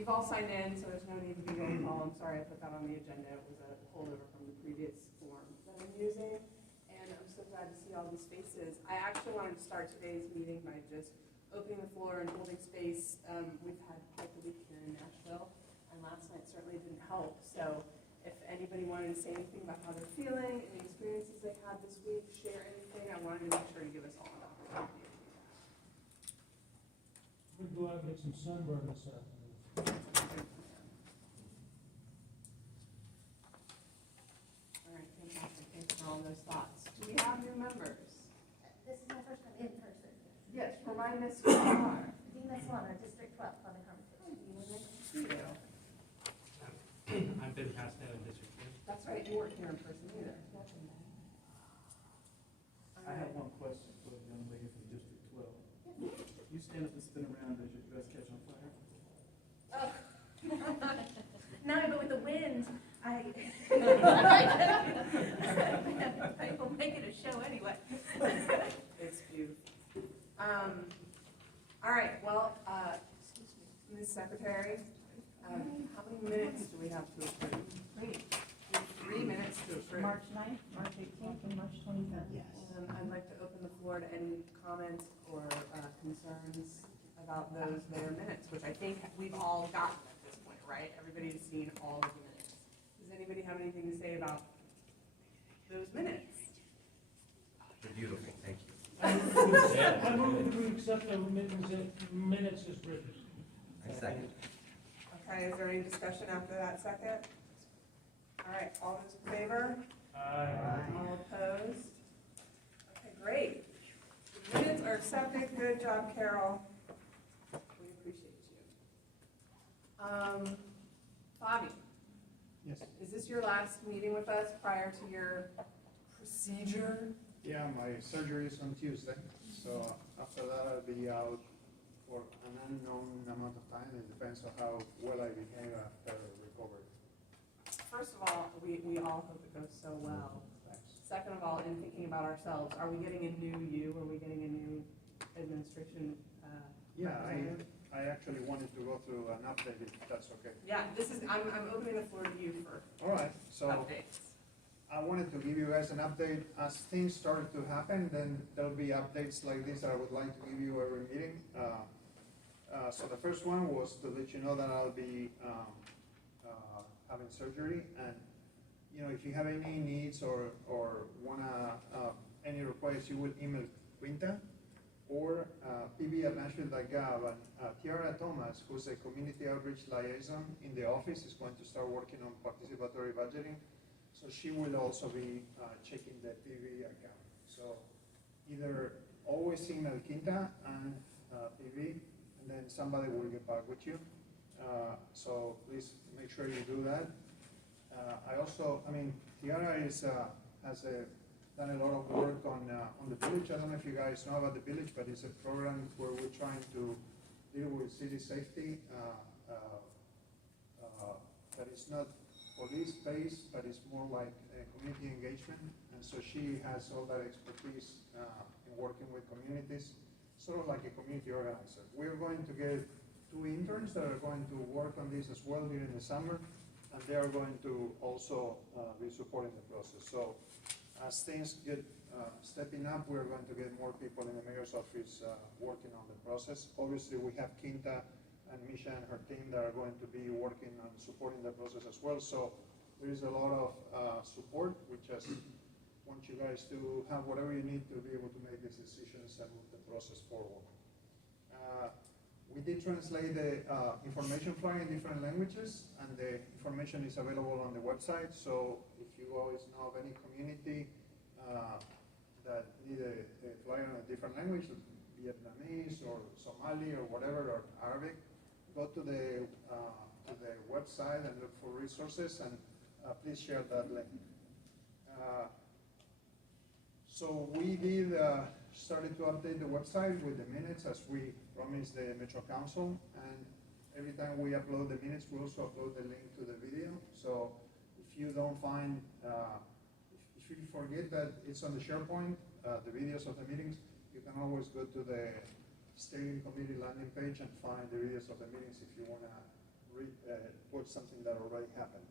you've all signed in, so there's no need to be roll call. I'm sorry I put that on the agenda. It was a holdover from the previous form that I'm using. And I'm so glad to see all these faces. I actually wanted to start today's meeting by just opening the floor and holding space. We've had quite the week here in Nashville, and last night certainly didn't help. So if anybody wanted to say anything about how they're feeling, any experiences they had this week, share anything, I wanted to make sure to give us all an opportunity. We'll go out and get some sunburn this afternoon. All right, fantastic. Thanks for all those thoughts. Do we have new members? This is my first time in person. Yes, remind us who you are. Dina Slaughter, District 12, Public Conversation. Nice to see you. I've been passed out in District 2. That's right, you weren't here in person either. I have one question for the young lady from District 12. You stand up and spin around, does your dress catch on fire? Oh. No, but with the wind, I will make it a show anyway. It's beautiful. All right, well, excuse me, Ms. Secretary, how many minutes do we have to approve? 3 minutes to approve. March 9th, March 18th, and March 25th. Yes. I'd like to open the floor to any comments or concerns about those there minutes, which I think we've all gotten at this point, right? Everybody's seen all of the minutes. Does anybody have anything to say about those minutes? They're beautiful, thank you. I move that we accept the minutes as written. I second. Okay, is there any discussion after that second? All right, all those in favor? All opposed? Okay, great. The minutes are accepted. Good job, Carol. We appreciate you. Bobby, Yes. is this your last meeting with us prior to your procedure? Yeah, my surgery is on Tuesday, so after that I'll be out for an unknown amount of time. It depends on how well I behave after recovery. First of all, we all hope it goes so well. Second of all, in thinking about ourselves, are we getting a new you? Are we getting a new administration? Yeah, representative? I actually wanted to go through an update if that's okay. Yeah, I'm opening the floor to you for All right, so updates. I wanted to give you guys an update. As things started to happen, then there'll be updates like this that I would like to give you every meeting. So the first one was to let you know that I'll be having surgery, and you know, if you have any needs or wanna any requests, you would email Quinta or pb@nashville.gov. And Tiara Thomas, who's a community outreach liaison in the office, is going to start working on participatory budgeting. So she will also be checking the PB account. So either always email Quinta and PB, and then somebody will get back with you. So please make sure you do that. Tiara has done a lot of work on the village. I don't know if you guys know about the village, but it's a program where we're trying to deal with city safety. That is not police-based, but it's more like community engagement. And so she has all that expertise in working with communities, sort of like a community organizer. We're going to get 2 interns that are going to work on this as well during the summer, and they are going to also be supporting the process. So as things get stepping up, we're going to get more people in the mayor's office working on the process. Obviously, we have Quinta and Misha and her team that are going to be working on supporting the process as well. So there is a lot of support. We just want you guys to have whatever you need to be able to make these decisions and move the process forward. We did translate the information flyer in different languages, and the information is available on the website. So if you always know of any community that need a flyer in a different language, Vietnamese or Somali or whatever, or Arabic, go to the website and look for resources, and please share that link. So we did started to update the website with the minutes as we promised the Metro Council, and every time we upload the minutes, we also upload the link to the video. So if you don't find, if you forget that it's on the SharePoint, the videos of the meetings, you can always go to the steering committee landing page and find the videos of the meetings if you want to put something that already happened.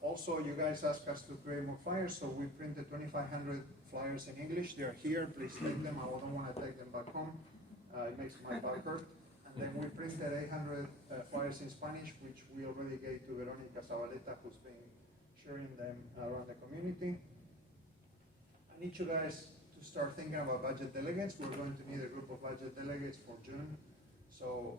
Also, you guys asked us to create more flyers, so we printed 2,500 flyers in English. They're here, please take them. I don't want to take them back home. It makes my back hurt. And then we printed 800 flyers in Spanish, which we already gave to Veronica Zabaleta, who's been sharing them around the community. I need you guys to start thinking about budget delegates. We're going to need a group of budget delegates for June. So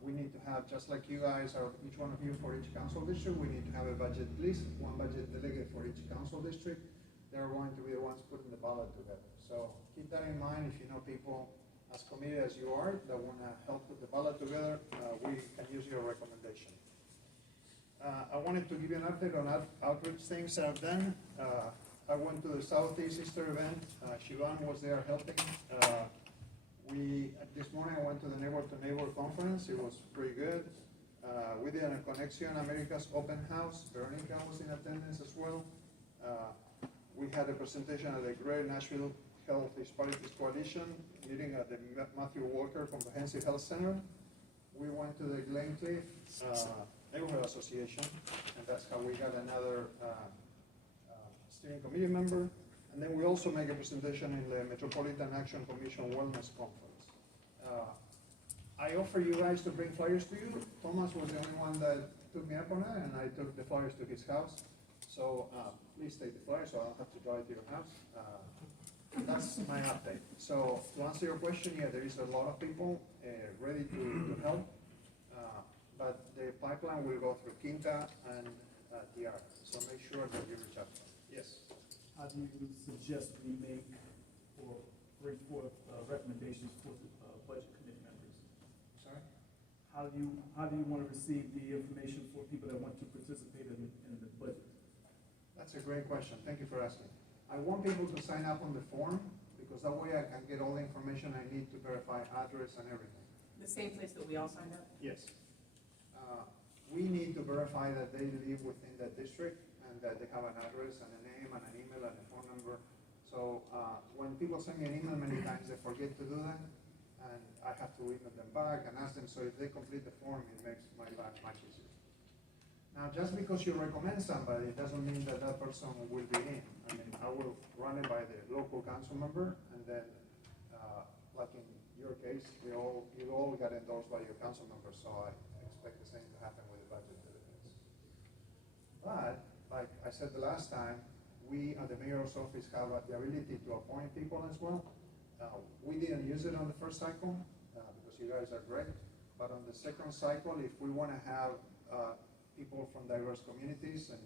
we need to have, just like you guys are, each one of you for each council district, we need to have a budget list, one budget delegate for each council district. They're going to be the ones putting the ballot together. So keep that in mind. If you know people as committed as you are that want to help put the ballot together, we can use your recommendation. I wanted to give you an update on outreach things that I've done. I went to the Southeast Easter event. Siobhan was there helping. This morning I went to the Neighbor to Neighbor conference. It was pretty good. We did a Conexión Americas open house. Veronica was in attendance as well. We had a presentation at the Great Nashville Health Disparities Coalition meeting at the Matthew Walker Comprehensive Health Center. We went to the Glencliff Neighborhood Association, and that's how we got another steering committee member. And then we also make a presentation in the Metropolitan Action Commission Wellness Conference. I offer you guys to bring flyers to you. Thomas was the only one that took me up on it, and I took the flyers to his house. So please take the flyers so I don't have to drive to your house. That's my update. So to answer your question, yeah, there is a lot of people ready to help, but the pipeline will go through Quinta and DR. So make sure that you reach out. Yes. How do you suggest we make or bring forth recommendations for the budget committee members? Sorry? How do you want to receive the information for people that want to participate in the budget? That's a great question. Thank you for asking. I want people to sign up on the form because that way I can get all the information I need to verify address and everything. The same place that we all signed up? Yes. We need to verify that they live within that district and that they have an address and a name and an email and a phone number. So when people send me an email, many times they forget to do that, and I have to email them back and ask them. So if they complete the form, it makes my life much easier. Now, just because you recommend somebody doesn't mean that that person will be in. I mean, I will run it by the local council member, and then, like in your case, you all got endorsed by your council member, so I expect the same to happen with the budget delegates. But, like I said the last time, we at the mayor's office have the ability to appoint people as well. We didn't use it on the first cycle, because you guys are great, but on the second cycle, if we want to have people from diverse communities, and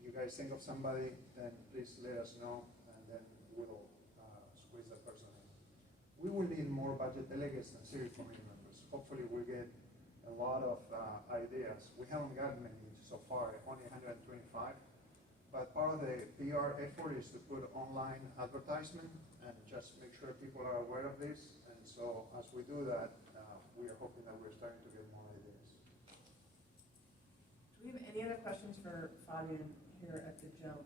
you guys think of somebody, then please let us know, and then we'll squeeze that person in. We will need more budget delegates than city committee members. Hopefully we get a lot of ideas. We haven't gotten many so far, only 125, but part of the PR effort is to put online advertisement and just make sure people are aware of this, and so as we do that, we are hoping that we're starting to get more ideas. Do we have any other questions for Fabian here at the jump?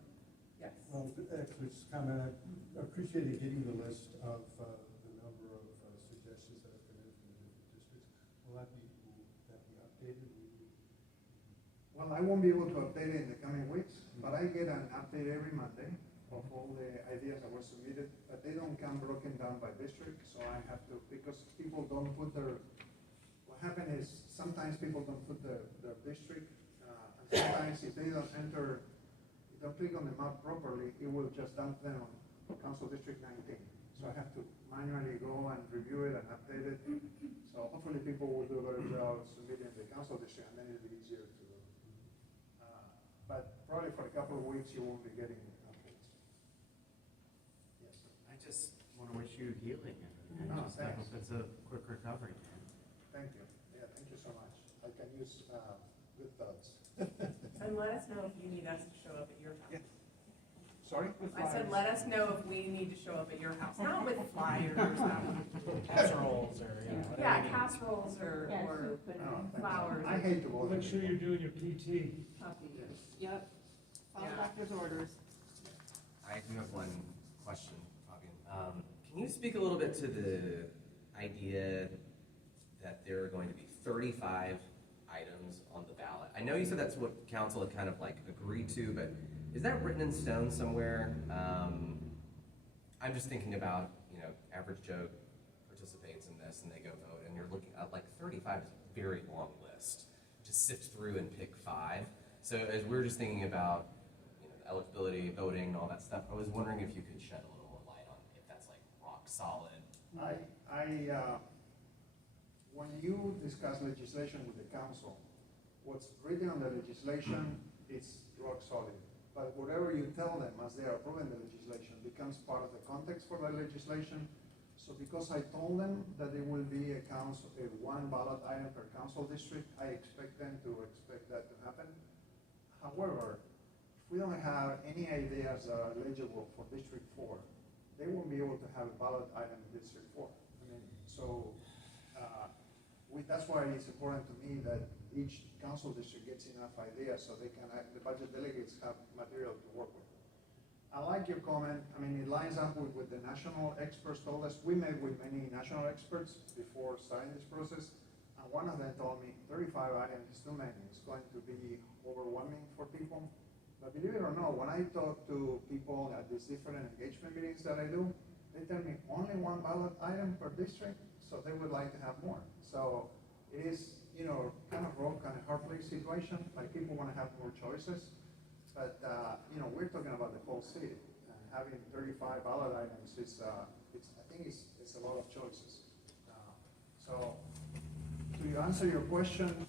Yes. Well, actually, just comment, I appreciated getting the list of the number of suggestions that have come in from the different districts. Will that be updated? Well, I won't be able to update it in the coming weeks, but I get an update every Monday of all the ideas that were submitted, but they don't come broken down by district, so I have to, because people don't put their, what happened is sometimes people don't put their district, and sometimes if they don't enter, if they don't click on the map properly, it will just dump them on Council District 19. So I have to manually go and review it and update it. So hopefully people will do a better job submitting the Council District, and then it'll be easier to do. But probably for a couple of weeks, you won't be getting updates. Yes. I just want to wish you healing and Oh, just I thanks. hope it's a quick recovery, man. Thank you. Yeah, thank you so much. I can use good thoughts. And let us know if you need us to show up at your house. Yeah. Sorry? I said, let us know if we need to show up at your house, not with flyers, not with, Casseroles or, yeah, casseroles or Oh, thanks. flowers. I hate to go there. Make sure you're doing your PT. Copy. Yes. Yep. Follow Yeah. doctor's orders. I do have one question, Fabian. Can you speak a little bit to the idea that there are going to be 35 items I know you said that's what council had kind of like agreed to, but is that written in stone somewhere? I'm just thinking about, average Joe participates in this and they go vote, and you're looking at like 35 is a very long list to sift through and pick 5. So as we're just thinking about, eligibility, voting, and all that stuff, I was wondering if you could shed a little more light on if that's like rock solid. When you discuss legislation with the council, what's written on the legislation is rock solid. But whatever you tell them as they are approving the legislation becomes part of the context for the legislation. So because I told them that it will be a one ballot item per council district, I expect them to expect that to happen. However, if we don't have any ideas that are eligible for District 4, they won't be able to have a ballot item in District 4. That's why it's important to me that each council district gets enough ideas so the budget delegates have material to work with. I like your comment. It lines up with what the national experts told us. We met with many national experts before starting this process, and one of them told me 35 items is too many. It's going to be overwhelming for people. But believe it or not, when I talk to people at these different engagement meetings that I do, they tell me only one ballot item per district, so they would like to have more. So it is, kind of rock and a hard place situation. Like people want to have more choices, but we're talking about the whole city, and having 35 ballot items is, I think it's a lot of choices. So to answer your question,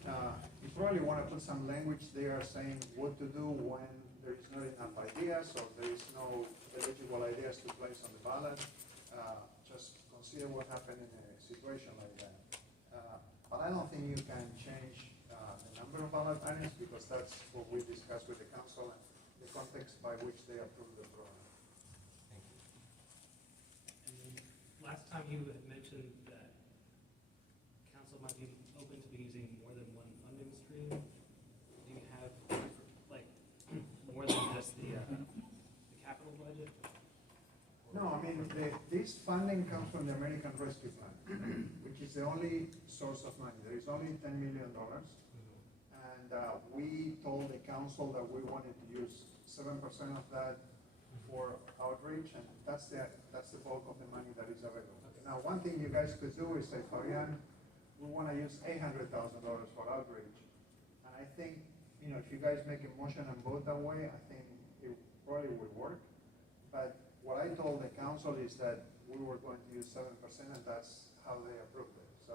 you probably want to put some language there saying what to do when there is not enough ideas or there is no eligible ideas to place on the ballot. Just consider what happened in a situation like that. But I don't think you can change the number of ballot items because that's what we discussed with the council and the context by which they approved the program. Thank you. And then last time you had mentioned that council might be open to using more than one funding stream. Do you have like more than just the capital budget? No, this funding comes from the American Rescue Plan, which is the only source of money. There is only $10 million. And we told the council that we wanted to use 7% of that for outreach, and that's the bulk of the money that is available. Okay. Now, one thing you guys could do is say, Fabian, we want to use $800,000 for outreach. And I think, if you guys make a motion and vote that way, I think it probably would work. But what I told the council is that we were going to use 7%, and that's how they approved it. So,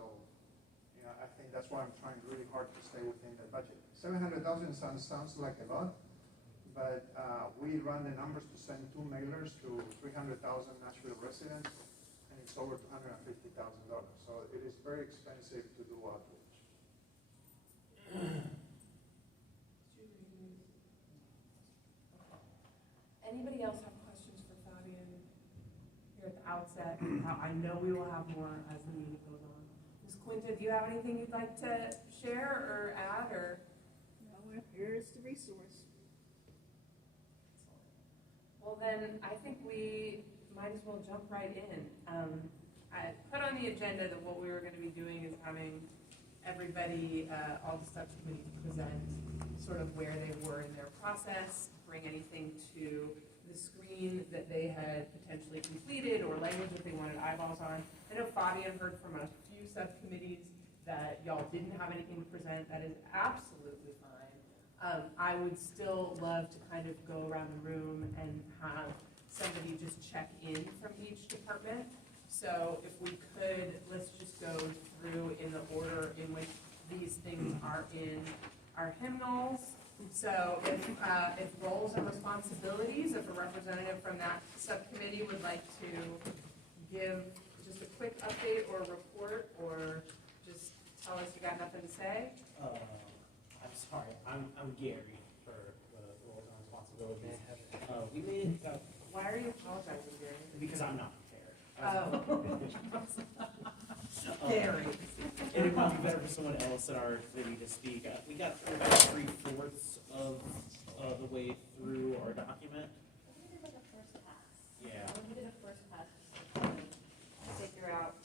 I think that's why I'm trying really hard to stay within the budget. 700,000 sounds like a lot, but we run the numbers to send 2 mailers to 300,000 Nashville residents, and it's over $250,000. So it is very expensive to do outreach. Anybody else have questions for Fabian here at the outset? I know we will have more as the meeting goes on. Ms. Quinta, do you have anything you'd like to share or add, or? No, here's the resource. Well, then I think we might as well jump right in. I put on the agenda that what we were going to be doing is having everybody, all the subcommittees present sort of where they were in their process, bring anything to the screen that they had potentially completed or language that they wanted eyeballs on. I know Fabian heard from a few subcommittees that y'all didn't have anything to present. That is absolutely fine. I would still love to kind of go around the room and have somebody just check in from each department. So if we could, let's just go through in the order in which these things are in our hymnals. So if roles and responsibilities, if a representative from that subcommittee would like to give just a quick update or report, or just tell us you got nothing to say. I'm sorry, I'm Gary for the roles and responsibilities. We made, Why are you apologizing, Gary? because I'm not prepared. Gary. And it might be better for someone else in our committee to speak. We got through about 3/4 of the way through our document. We did like a first pass. Yeah. We did a first pass just to figure out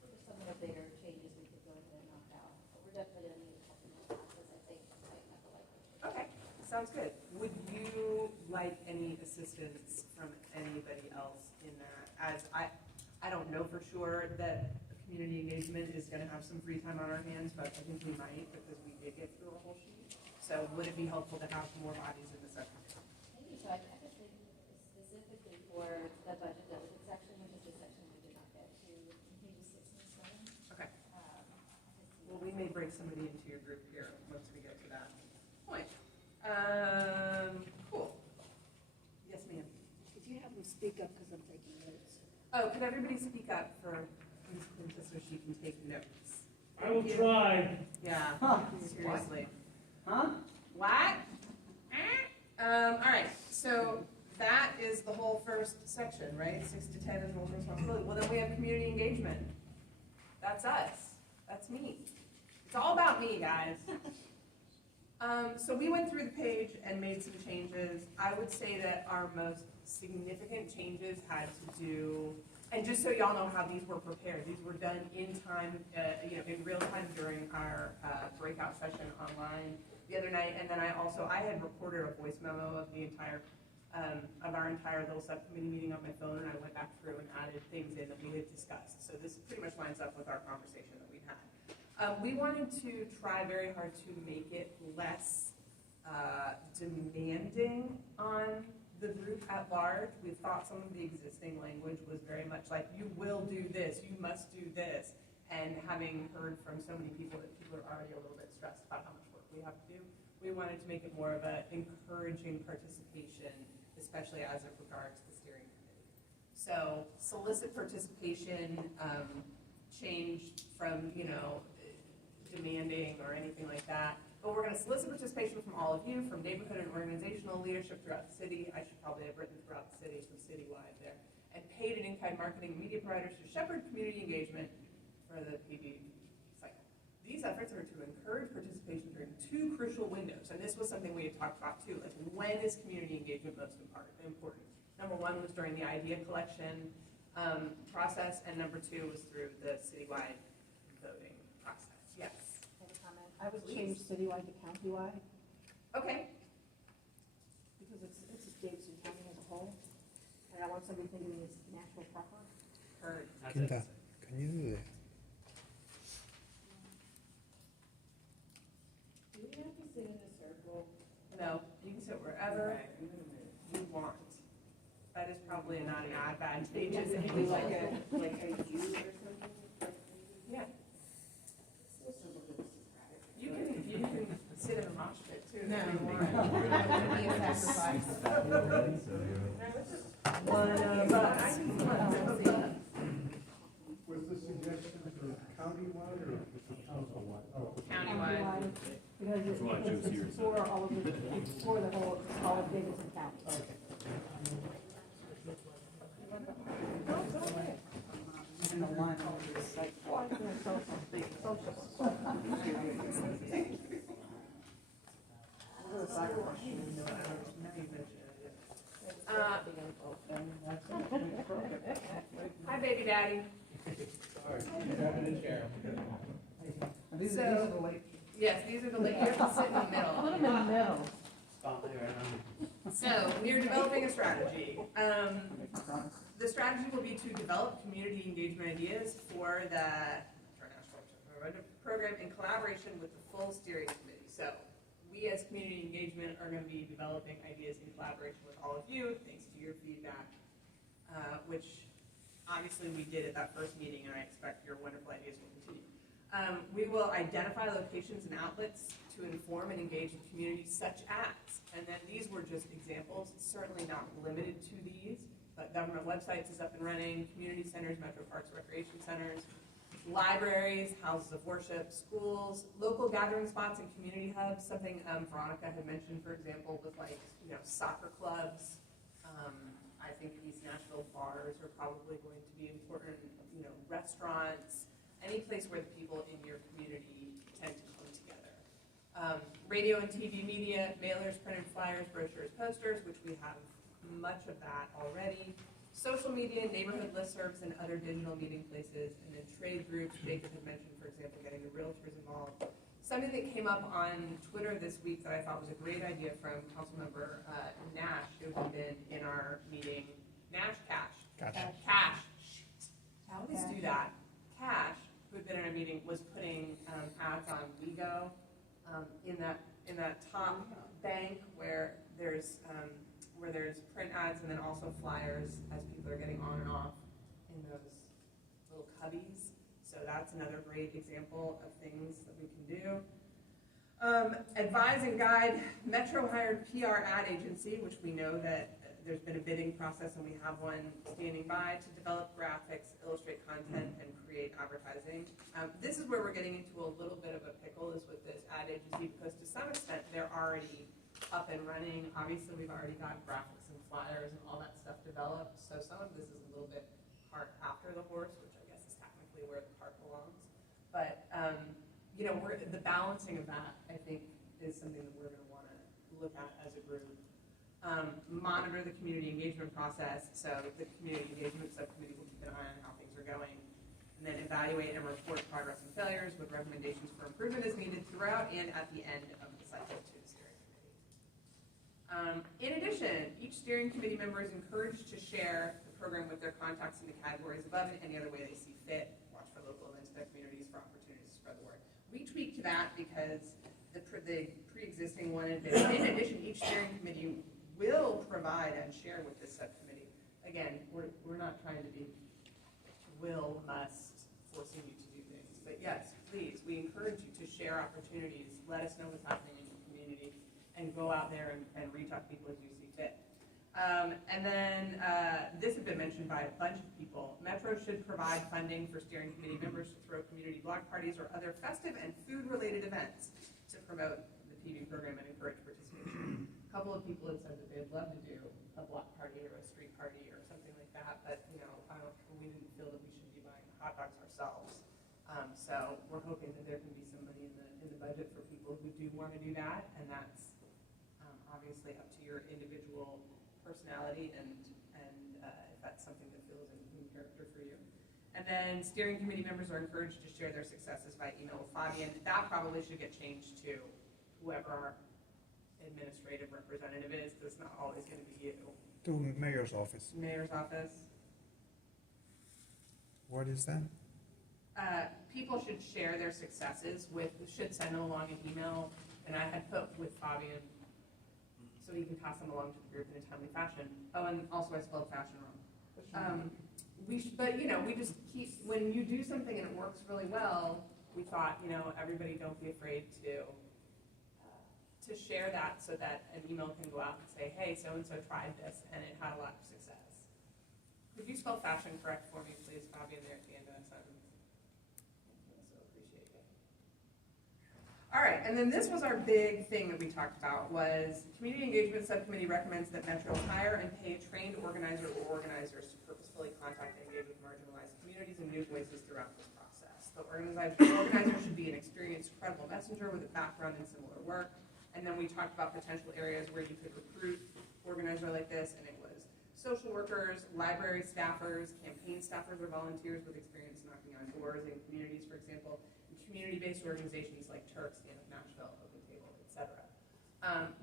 what are some of the bigger changes we could go ahead and knock out. But we're definitely gonna need a couple more passes, I think, right? like any assistance from anybody else in that, as I don't know for sure that community engagement is gonna have some free time on our hands, but I think we might, because we did get through a whole sheet. So would it be helpful to have more bodies in the subcommittee? Maybe, so I just think specifically for the budget delegate section, which is the section we did not get to, pages 6 and 7. Okay. Well, we may bring somebody into your group here once we get to that point. Cool. Yes, ma'am. Could you have them speak up, because I'm taking notes? Oh, could everybody speak up for Ms. Quinta so she can take notes? I will Thank you. try. Yeah, seriously. Huh? What? All right, so that is the whole first section, right? 6 to 10 is roles and responsibility. Well, then we have community engagement. That's us. That's me. It's all about me, guys. So we went through the page and made some changes. I would say that our most significant changes had to do, and just so y'all know how these were prepared, these were done in time, in real time during our breakout session online the other night. And then I had recorded a voice memo of the entire, of our entire little subcommittee meeting on my phone, and I went back through and added things in that we had discussed. So this pretty much lines up with our conversation that we had. We wanted to try very hard to make it less demanding on the group at large. We thought some of the existing language was very much like, you will do this, you must do this. And having heard from so many people that people are already a little bit stressed about how much work we have to do, we wanted to make it more of an encouraging participation, especially as it regards the steering committee. So solicit participation changed from, demanding or anything like that. But we're going to solicit participation from all of you, from neighborhood and organizational leadership throughout the city. I should probably have written throughout the city, so citywide there. And paid and in-kind marketing and media providers to shepherd community engagement for the PB cycle. These efforts are to encourage participation during 2 crucial windows. And this was something we had talked about too, like when is community engagement most important? Number 1 was during the idea collection process, and number 2 was through the citywide voting process. Yes. I would change citywide to countywide, Okay. because it's Davidson County as a whole, and I want somebody thinking it's Nashville proper. Heard. That's it. Can you do that? Do we have to sit in a circle? No, you can sit wherever you want. That is probably not an advantageous. Like a U or something? Yeah. You can sit in a mosh pit too. No. That would be a sacrifice. Was the suggestion for countywide or for council-wide? Oh, Countywide. Because it's for all of the, it's for the whole, all of Davidson County. And the line is like, Well, I think social. Hi, baby daddy. these So- are the late. Yes, these are the, you have to sit in the middle. Put them in the middle. Spot there. So, we're developing a strategy. The strategy will be to develop community engagement ideas for the program in collaboration with the full steering committee. So, we as community engagement are going to be developing ideas in collaboration with all of you, thanks to your feedback, which obviously we did at that first meeting, and I expect your wonderful ideas will continue. We will identify locations and outlets to inform and engage the community, such as, and then these were just examples, certainly not limited to these, but government websites is up and running, community centers, metro parks, recreation centers, libraries, houses of worship, schools, local gathering spots and community hubs, something Veronica had mentioned, for example, with like, soccer clubs. I think East Nashville bars are probably going to be important, restaurants, any place where the people in your community tend to come together. Radio and TV media, mailers, printed flyers, brochures, posters, which we have much of that already. Social media, neighborhood listservs, and other digital meeting places, and then trade groups. Jacob had mentioned, for example, getting the realtors involved. something that came up on Twitter this week that I thought was a great idea from Councilmember Nash, who had been in our meeting. Nash, Cash. Cash. Shoot. I always do that. Cash, who had been in our meeting, was putting ads on WeGo in that top bank where there's print ads and then also flyers as people are getting on and off in those little cubbies. So that's another great example of things that we can do. Advise and guide. Metro hired PR ad agency, which we know that there's been a bidding process and we have one standing by to develop graphics, illustrate content, and create advertising. This is where we're getting into a little bit of a pickle, is with this ad agency, because to some extent they're already up and running. Obviously, we've already got graphics and flyers and all that stuff developed. So some of this is a little bit cart after the horse, which I guess is technically where the cart belongs. But you know, the balancing of that, I think, is something that we're going to want to look at as a group. Monitor the community engagement process, so the community engagement subcommittee will keep an eye on how things are going, and then evaluate and report progress and failures with recommendations for improvement as needed throughout and at the end of the cycle to the steering committee. In addition, each steering committee member is encouraged to share the program with their contacts in the categories above in any other way they see fit. Watch for local events in their communities for opportunities to spread the word. We tweaked that because the pre-existing one, in addition, each steering committee will provide and share with this subcommittee. Again, we're not trying to be must forcing you to do things, but yes, please, we encourage you to share opportunities. Let us know what's happening in your community, and go out there and reach out to people as you see fit. And then this has been mentioned by a bunch of people. Metro should provide funding for steering committee members to throw community block parties or other festive and food-related events to promote the PB program and encourage participation. A couple of people have said that they'd love to do a block party or a street party or something like that, but you know, we didn't feel that we should be buying hot dogs ourselves. So we're hoping that there can be some money in the budget for people who do want to do that, and that's obviously up to your individual personality and if that's something that feels in character for you. And then steering committee members are encouraged to share their successes by email with Fabian. That probably should get changed to whoever our administrative representative is, because it's not always going to be you. To mayor's office. Mayor's office. What is that? People should share their successes should send them along an email, and I had put with Fabian so he can pass them along to the group in a timely fashion. Oh, and also I spelled fashion wrong. But you know, we just keep, when you do something and it works really well, we thought, you know, everybody don't be afraid to share that, so that an email can go out and say, hey, so-and-so tried this and it had a lot of success. Could you spell fashion correct for me, please, Fabian, there at the end of that sentence? So appreciate it. All right, and then this was our big thing that we talked about, was Community Engagement Subcommittee recommends that Metro hire and pay a trained organizer or organizers to purposefully contact and engage with marginalized communities and new voices throughout this process. The organizer should be an experienced, credible messenger with a background in similar work. And then we talked about potential areas where you could recruit organizer like this, and it was social workers, library staffers, campaign staffers or volunteers with experience knocking on doors in communities, for example, and community-based organizations like Turk, Stand Up Nashville, Open Table, etc.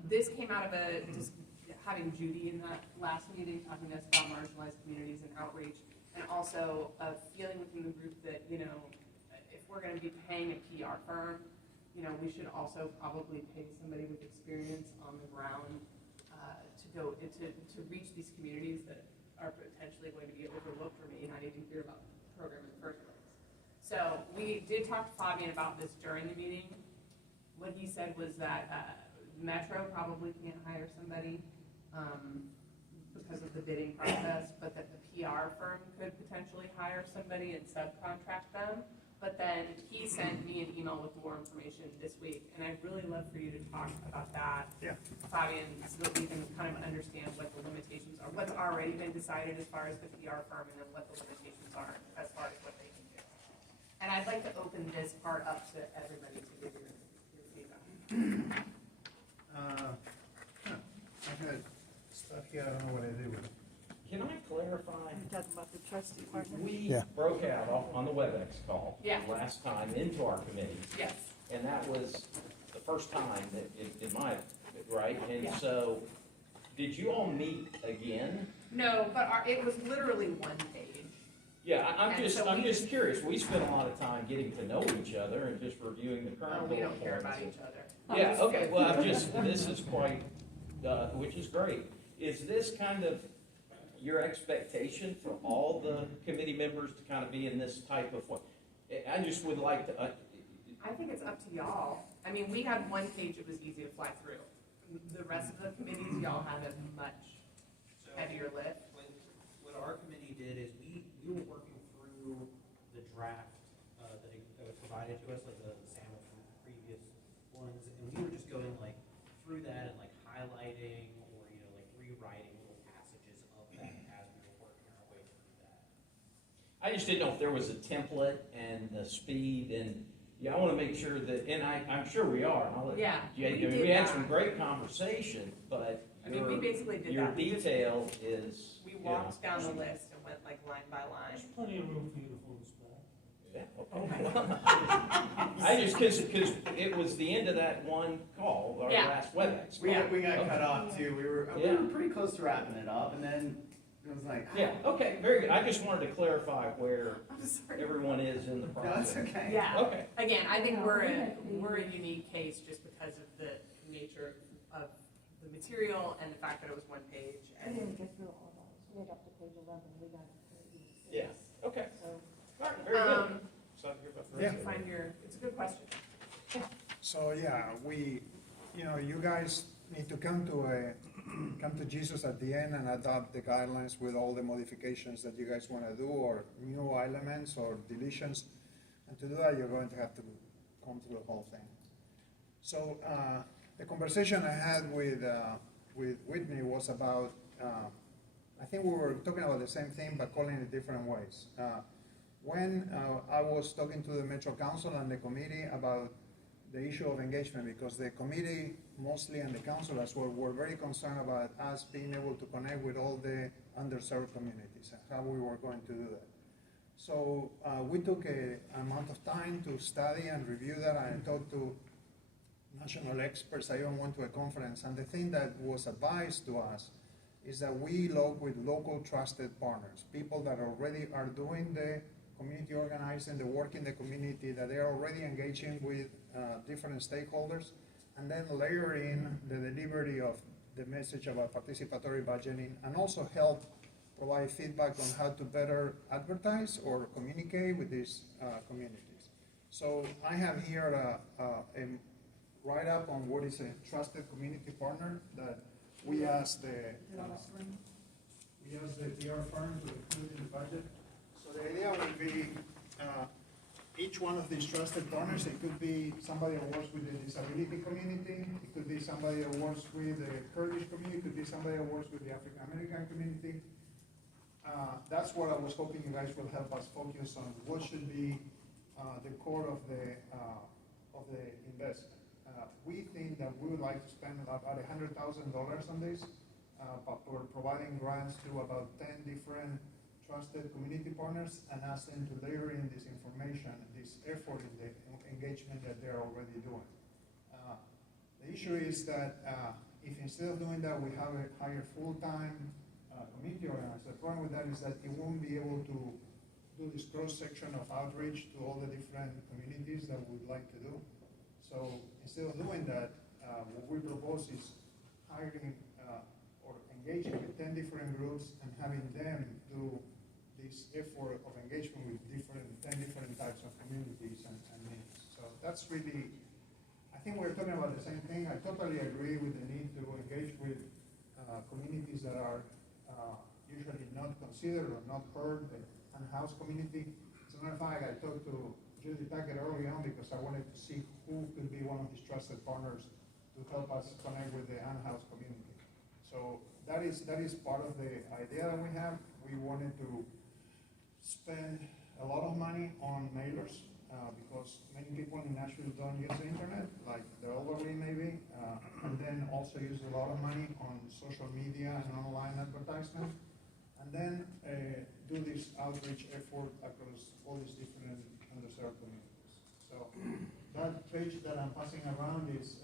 This came out of just having Judy in that last meeting talking to us about marginalized communities and outreach, and also a feeling within the group that, you know, if we're going to be paying a PR firm, you know, we should also probably pay somebody with experience on the ground to reach these communities that are potentially going to be overlooked or may not even hear about the program in the first place. So we did talk to Fabian about this during the meeting. What he said was that Metro probably can't hire somebody because of the bidding process, but that the PR firm could potentially hire somebody and subcontract them. But then he sent me an email with more information this week, and I'd really love for you to talk about that, Fabian, so that we can kind of understand what the limitations are, what's already been decided as far as the PR firm, and then what the limitations are as far as what they can do. And I'd like to open this part up to everybody to give your feedback. I had stuff here, I don't know what I did with it. Can I clarify? You're talking about the trust department? We broke out on the WebEx call Yeah. last time into our committee. Yes. And that was the first time that, in my, right? And Yeah. so, did you all meet again? No, but it was literally one page. Yeah, I'm And just, so I'm we just curious. We spent a lot of time getting to know each other and just reviewing the current We bullet don't care about points. each other. Yeah, okay, well, I'm just, this is quite, which is great. Is this kind of your expectation for all the committee members to kind of be in this type of, I just would like to, I think it's up to y'all. I mean, we had one page that was easy to fly through. The rest of the committees, y'all have a much heavier lift. What our committee did is we were working through the draft that was provided to us, like the sample from previous ones, and we were just going like through that and like highlighting or, you know, like rewriting little passages of that as we were working our way through that. I just didn't know if there was a template and the speed and, yeah, I want to make sure that, and I'm sure we are. I'll let Yeah, Jay, we did we had that. some great conversation, but I mean, we basically did your that. We just- detail is, We you walked know, down the list and went like line by line. There's plenty of room for you to fold small. yeah, okay. I just, cause it was the end of that one call, our Yeah. last WebEx. We call. got Okay. cut off too. We were Yeah. pretty close to wrapping it up, and then it was like, Yeah, okay, very good. I just wanted to clarify where I'm sorry. everyone is in the no, it's process. okay. Yeah. Okay. Again, I think Yeah, we're we a, had the- we're a unique case just because of the nature of the material and the fact that it was one page. We And didn't get through all those. We got up to page 11, we got up to 86. Yeah, okay. So, All right, very good. So, where did you find your, it's a good question. So, yeah, you guys need to come to Jesus at the end and adopt the guidelines with all the modifications that you guys want to do, or new elements or deletions. And to do that, you're going to have to come through the whole thing. So, the conversation I had with Whitney was about, I think we were talking about the same thing, but calling it different ways. When I was talking to the Metro Council and the committee about the issue of engagement, because the committee mostly and the council as well were very concerned about us being able to connect with all the underserved communities and how we were going to do that. So we took an amount of time to study and review that. I talked to national experts. I even went to a conference, and the thing that was advised to us is that we look with local trusted partners, people that already are doing the community organizing, the work in the community, that they're already engaging with different stakeholders, and then layer in the delivery of the message about participatory budgeting, and also help provide feedback on how to better advertise or communicate with these communities. So I have here a write-up on what is a trusted community partner that we asked the PR firm to include in the budget. So the idea would be each one of these trusted partners, it could be somebody who works with the disability community, it could be somebody who works with the Kurdish community, it could be somebody who works with the African American community. That's what I was hoping you guys will help us focus on. What should be the core of the investment? We think that we would like to spend about $100,000 on this, but we're providing grants to about 10 different trusted community partners and ask them to layer in this information, this effort in the engagement that they're already doing. The issue is that if instead of doing that, we have a hire full-time community organizer, the problem with that is that it won't be able to do this cross-section of outreach to all the different communities that we'd like to do. So instead of doing that, what we propose is hiring or engaging with 10 different groups and having them do this effort of engagement with 10 different types of communities and needs. So that's really, I think we're talking about the same thing. I totally agree with the need to engage with communities that are usually not considered or not heard, the unhoused community. As a matter of fact, I talked to Judy Tackett early on because I wanted to see who could be one of these trusted partners to help us connect with the unhoused community. So that is part of the idea that we have. We wanted to spend a lot of money on mailers because many people in Nashville don't use the internet, like the elderly maybe, and then also use a lot of money on social media and online advertisement, and then do this outreach effort across all these different underserved communities. So that page that I'm passing around is,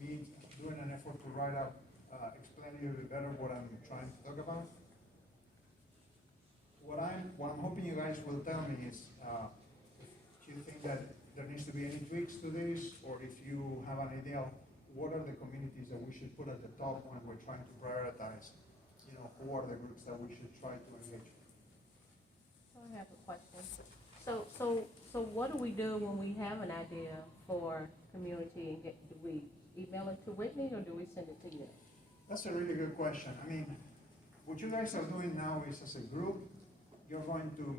me doing an effort to write up, explain a little bit better what I'm trying to talk about. What I'm hoping you guys will tell me is, if you think that there needs to be any tweaks to this, or if you have an idea of what are the communities that we should put at the top when we're trying to prioritize, who are the groups that we should try to engage with. I have a question. So what do we do when we have an idea for community? Do we email it to Whitney or do we send it to you? That's a really good question. I mean, what you guys are doing now is, as a group, you're going to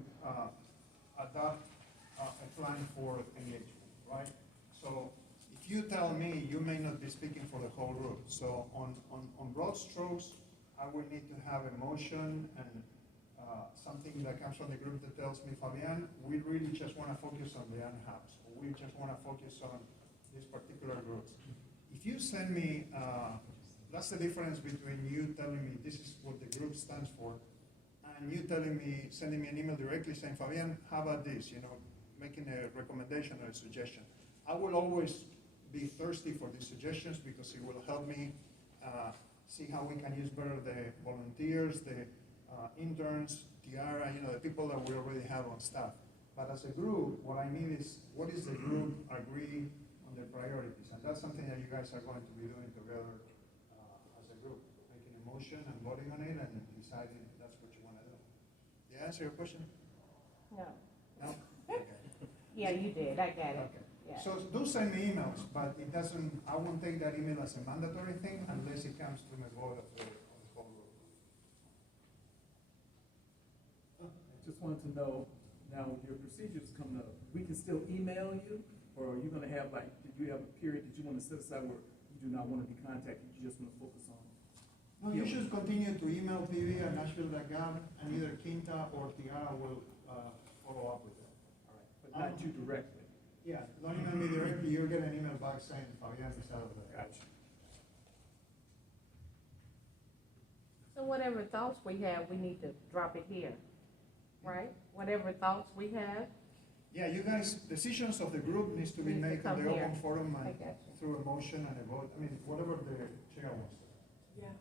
adopt a plan for engagement, right? So if you tell me, you may not be speaking for the whole group. So on broad strokes, I would need to have a motion and something that comes from the group that tells me, Fabian, we really just want to focus on the house, or we just want to focus on these particular groups. If you send me, that's the difference between you telling me this is what the group stands for, and you sending me an email directly saying, Fabian, how about this? Making a recommendation or a suggestion. I will always be thirsty for these suggestions because it will help me see how we can use better the volunteers, the interns, Tiara, the people that we already have on staff. But as a group, what I need is, what is the group agree on the priorities? And that's something that you guys are going to be doing together as a group, making a motion and voting on it and deciding if that's what you want to do. Did I answer your question? No. No? Okay. Yeah, you did. I got it. Okay. Yeah. So do send me emails, but I won't take that email as a mandatory thing unless it comes from a vote of the whole group. I just wanted to know, now with your procedures coming up, we can still email you, or are you gonna have did you have a period that you want to set aside where you do not want to be contacted, you just want to focus on? No, you should continue to email pv@nashville.gov, and either Quinta or Tiara will follow up with it. All right, but not you directly. Yeah, don't email me directly, you'll get an email back saying Fabian is out of there. Gotcha. So whatever thoughts we have, we need to drop it here, right? Whatever thoughts we have. Yeah, you guys, decisions of the group needs to be Needs to made in come the here. open forum I and got you. through a motion and a vote, whatever the chair wants. Yeah.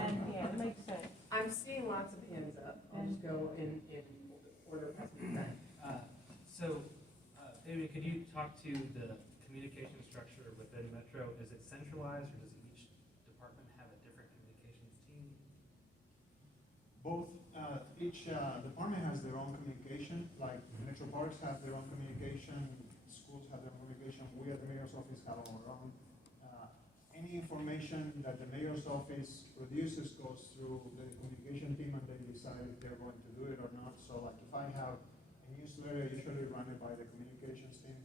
And, yeah, it makes sense. I'm seeing lots of hands up. I'll just go in order of precedence. David, could you talk to the communication structure within Metro? Is it centralized, or does each department have a different communications team? Both, each department has their own communication, like Metro Parks have their own communication, schools have their own communication, we at the mayor's office have our own. Any information that the mayor's office produces goes through the communication team and they decide if they're going to do it or not. So like if I have a newsletter, I usually run it by the communications team.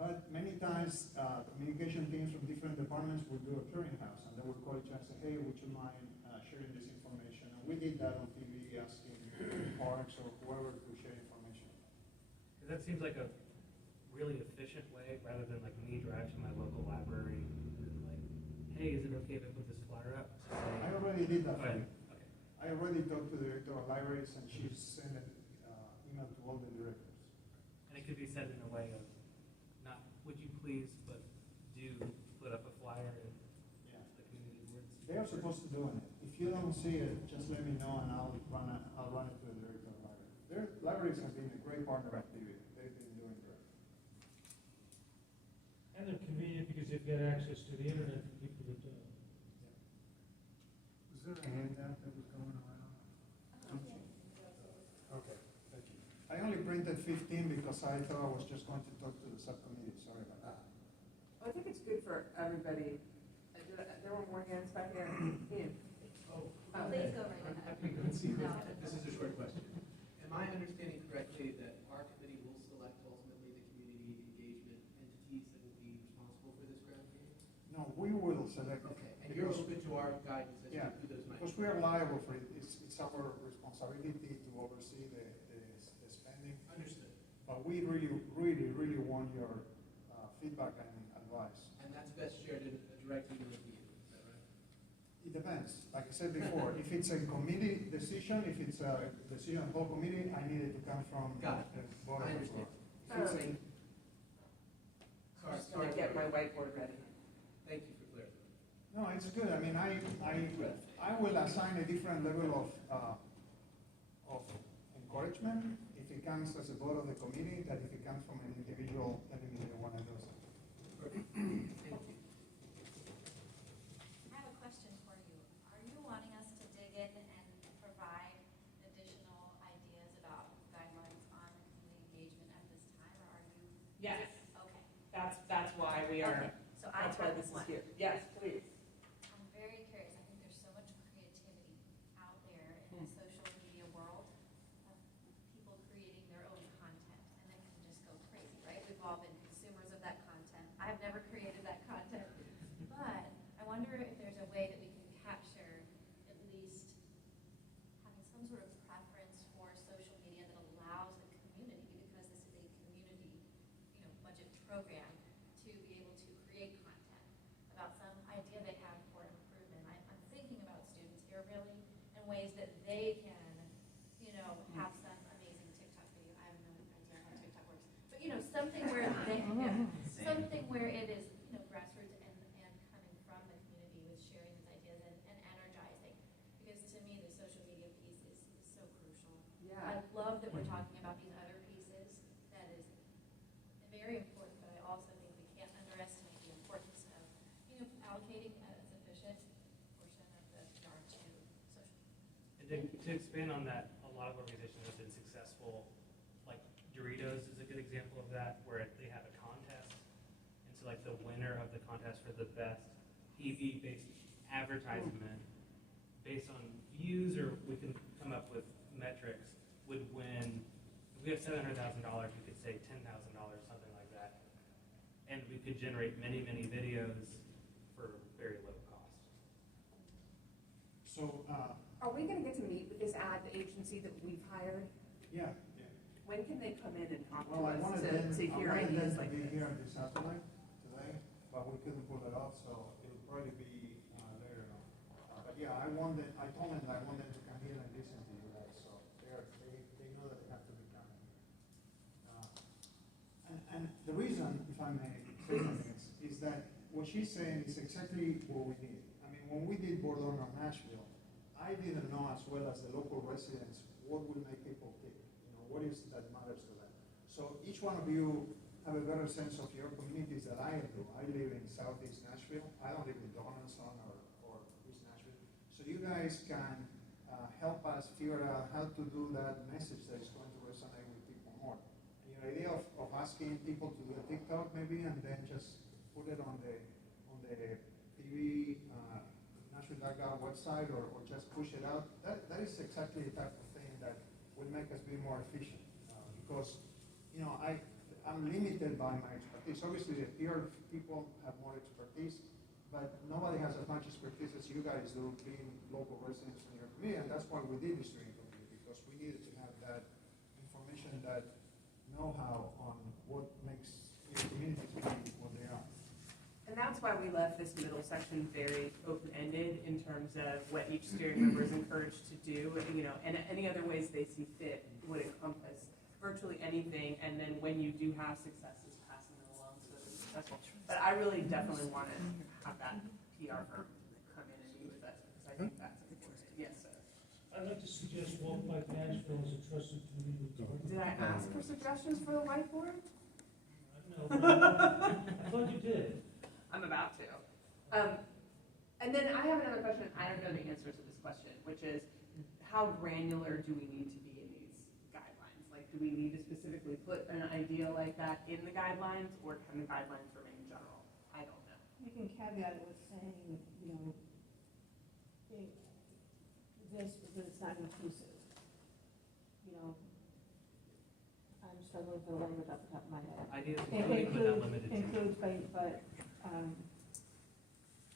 But many times, communication teams from different departments will do a clearinghouse and they will call each other and say, hey, would you mind sharing this information? And we did that on TV, asking parks or whoever to share information. Because that seems like a really efficient way, rather than like me drive to my local library and like, hey, is it okay if I put this flyer up? To say, I already did that for okay, you. okay. I already talked to the director of libraries and she sent an email to all the directors. And it could be said in a way of, not, would you please, but do put up a flyer in Yeah. the community boards? They are supposed to do it. If you don't see it, just let me know and I'll run it to the director of library. Their libraries have been a great partner with TV. They've been doing great. And they're convenient because they've got access to the internet for people that don't. Was there a handout that was going around? Okay, thank you. I only printed 15 because I thought I was just going to talk to the subcommittee. Sorry about that. I think it's good for everybody. There were more hands back there. Ian. Please go right ahead. This is a short question. Am I understanding correctly that our committee will select ultimately the community engagement entities that will be responsible for this grant payment? No, we will select. Okay, and you're open to our guidance as Yeah, to who those might because be? we are liable for it. It's our responsibility to oversee the spending. Understood. But we really want your feedback and advice. And that's best shared directly with you, is that right? It depends. Like I said before, if it's a committee decision, if it's a decision of whole committee, I need it to come from Got it. the board of I the floor. understand. Sorry. I'm just gonna get my whiteboard ready. Thank you for clarifying. No, it's good. I mean, I will assign a different level of encouragement if it comes as a vote of the committee than if it comes from an individual letting me do one of those. Perfect. Thank you. I have a question for you. Are you wanting us to dig in and provide additional ideas about guidelines on community engagement at this time, or are you? Yes, Okay. that's why we are, Okay, so I that's why have this is one. here. Yes, please. I'm very curious. I think there's so much creativity out there in the social media world of people creating their own content, and it can just go crazy, right? We've all been consumers of that content. I've never created that content, but I wonder if there's a way that we can capture at least having some sort of preference for social media that allows the community, because this is a community, budget program, to be able to create content about some idea they have for improvement. I'm thinking about students here really in ways that they can, have some amazing TikTok video. I have no idea how TikTok works, but something where they, something where it is, grassroots and coming from the community with sharing these ideas and energizing. Because to me, the social media piece is so crucial. Yeah. I love that we're talking about these other pieces. That is very important, but I also think we can't underestimate the importance of, allocating a sufficient portion of the PR to social. And to expand on that, a lot of organizations have been successful, like Doritos is a good example of that, where they have a contest. And so like the winner of the contest for the best TV-based advertisement, based on views, or we can come up with metrics, would win. If we have $700,000, we could say $10,000, something like that. And we could generate many, many videos for very low cost. So, Are we gonna get to meet with this ad agency that we've hired? yeah. When can they come in and talk to Well, I us wanted to them hear ideas to like be this? here this Saturday, today, but we couldn't pull it off, so it'll probably be later on. But yeah, I told them that I want them to come here and listen to you guys, so they know that they have to be coming. And the reason, if I may say something, is that what she's saying is exactly what we need. I mean, when we did Bordon on Nashville, I didn't know as well as the local residents what will make people tick. What is that matters to them. So each one of you have a better sense of your communities than I do. I live in Southeast Nashville. I don't live in Donaldson or East Nashville. So you guys can help us figure out how to do that message that is going to resonate with people more. And your idea of asking people to do a TikTok maybe and then just put it on the TV, Nashville.gov website or just push it out, that is exactly the type of thing that will make us be more efficient. Because, I'm limited by my expertise. Obviously, the PR people have more expertise, but nobody has as much expertise as you guys do being local residents in your community, and that's why we did the steering committee, because we needed to have that information, that know-how on what makes your communities be what they are. And that's why we left this middle section very open-ended in terms of what each steering member is encouraged to do, and any other ways they see fit would encompass virtually anything, and then when you do have successes, passing them along so they're successful. But I really definitely want to have that PR firm come in and meet with us, because I think that's important. Yes, sir. I'd like to suggest Walk Like Nashville as a trusted community. Did I ask for suggestions for the whiteboard? No, I thought you did. I'm about to. And then I have another question. I don't know the answer to this question, which is how granular do we need to be in these guidelines? Like, do we need to specifically put an idea like that in the guidelines, or can the guidelines remain general? I don't know. You can caveat it with saying, that it's not inclusive. I'm struggling with the language off the top of my head. Ideas including but not limited to. Includes, but,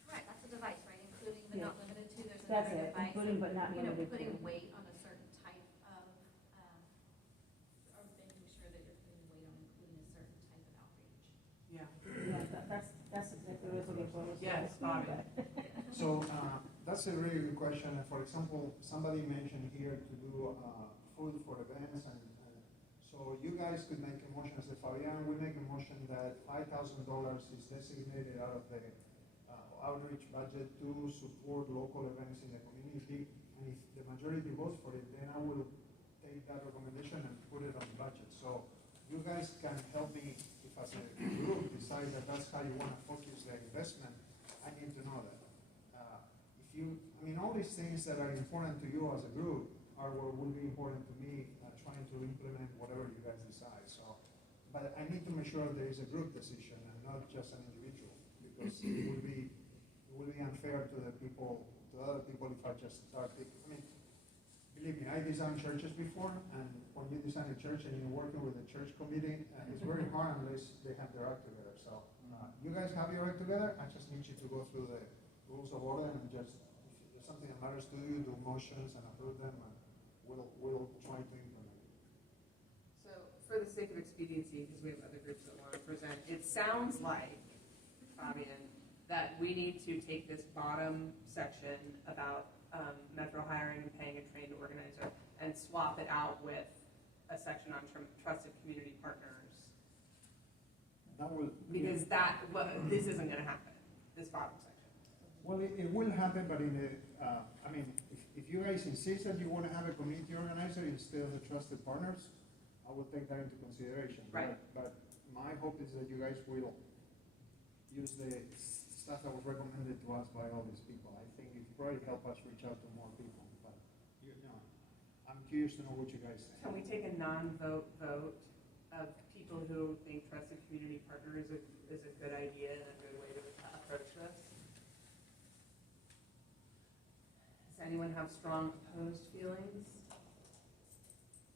Right, that's a device, right? Including but not limited to. There's that's another it, device. including but not limited to. Putting weight on a certain type of, or making sure that you're putting weight on including a certain type of outreach. Yeah. That's exactly what I was looking for. Yes, Bobby. So that's a really good question. And for example, somebody mentioned here to do food for events, and so So you guys could make a motion, as a Fabian, we make a motion that $5,000 is designated out of the outreach budget to support local events in the community. And if the majority votes for it, then I will take that recommendation and put it on the budget. So you guys can help me if as a group decide that that's how you want to focus the investment. I need to know that. All these things that are important to you as a group are what will be important to me trying to implement whatever you guys decide. So, but I need to make sure there is a group decision and not just an individual, because it will be unfair to the people, to other people if I just start. Believe me, I designed churches before, and when you design a church and you're working with a church committee, it's very hard unless they have their act together. So, you guys have your act together. I just need you to go through the rules of order and just, if there's something that matters to you, do motions and approve them, and we'll try to implement it. So, for the sake of expediency, because we have other groups that want to present, it sounds like, Fabian, that we need to take this bottom section about Metro hiring and paying a trained organizer and swap it out with a section on trusted community partners. That will. Because this isn't going to happen, this bottom section. Well, it will happen, but if you guys insist that you want to have a community organizer instead of the trusted partners, I will take that into consideration. Right. But my hope is that you guys will use the stuff that was recommended to us by all these people. I think it probably help us reach out to more people, but I'm curious to know what you guys think. Can we take a non-vote vote of people who think trusted community partner is a good idea and a good way to approach this? Does anyone have strong opposed feelings?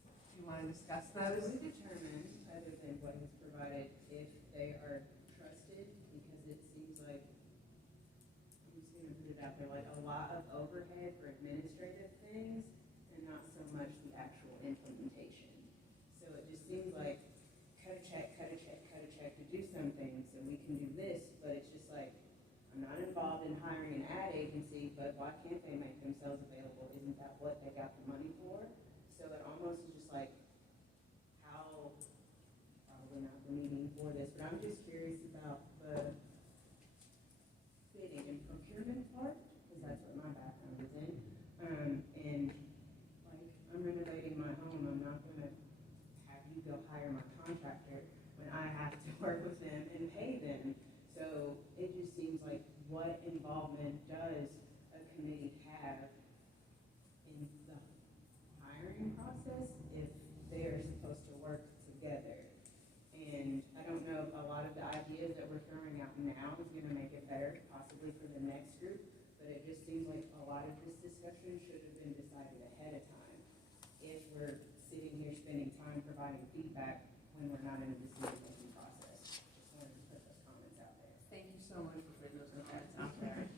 Do you want to discuss those? How do we determine, other than what is provided, if they are trusted? Because it seems like, I'm just gonna put it out there, like a lot of overhead for administrative things and not so much the actual implementation. So it just seems like cut a check to do something, so we can do this, but it's just like, I'm not involved in hiring an ad agency, but why can't they make themselves available? Isn't that what they got the money for? So it almost is just like, how, probably not the meeting for this, but I'm just curious about the bidding and procurement part, because that's what my background is in. And like, I'm renovating my home, I'm not gonna have you go hire my contractor when I have to work with them and pay them. So it just seems like, what involvement does a committee have in the hiring process if they're supposed to work together? And I don't know if a lot of the ideas that we're throwing out now is gonna make it better, possibly for the next group, but it just seems like a lot of this discussion should have been decided ahead of time. If we're sitting here spending time providing feedback when we're not in a decision-making process. Just wanted to put those comments out there. Thank you so much for putting those comments out there.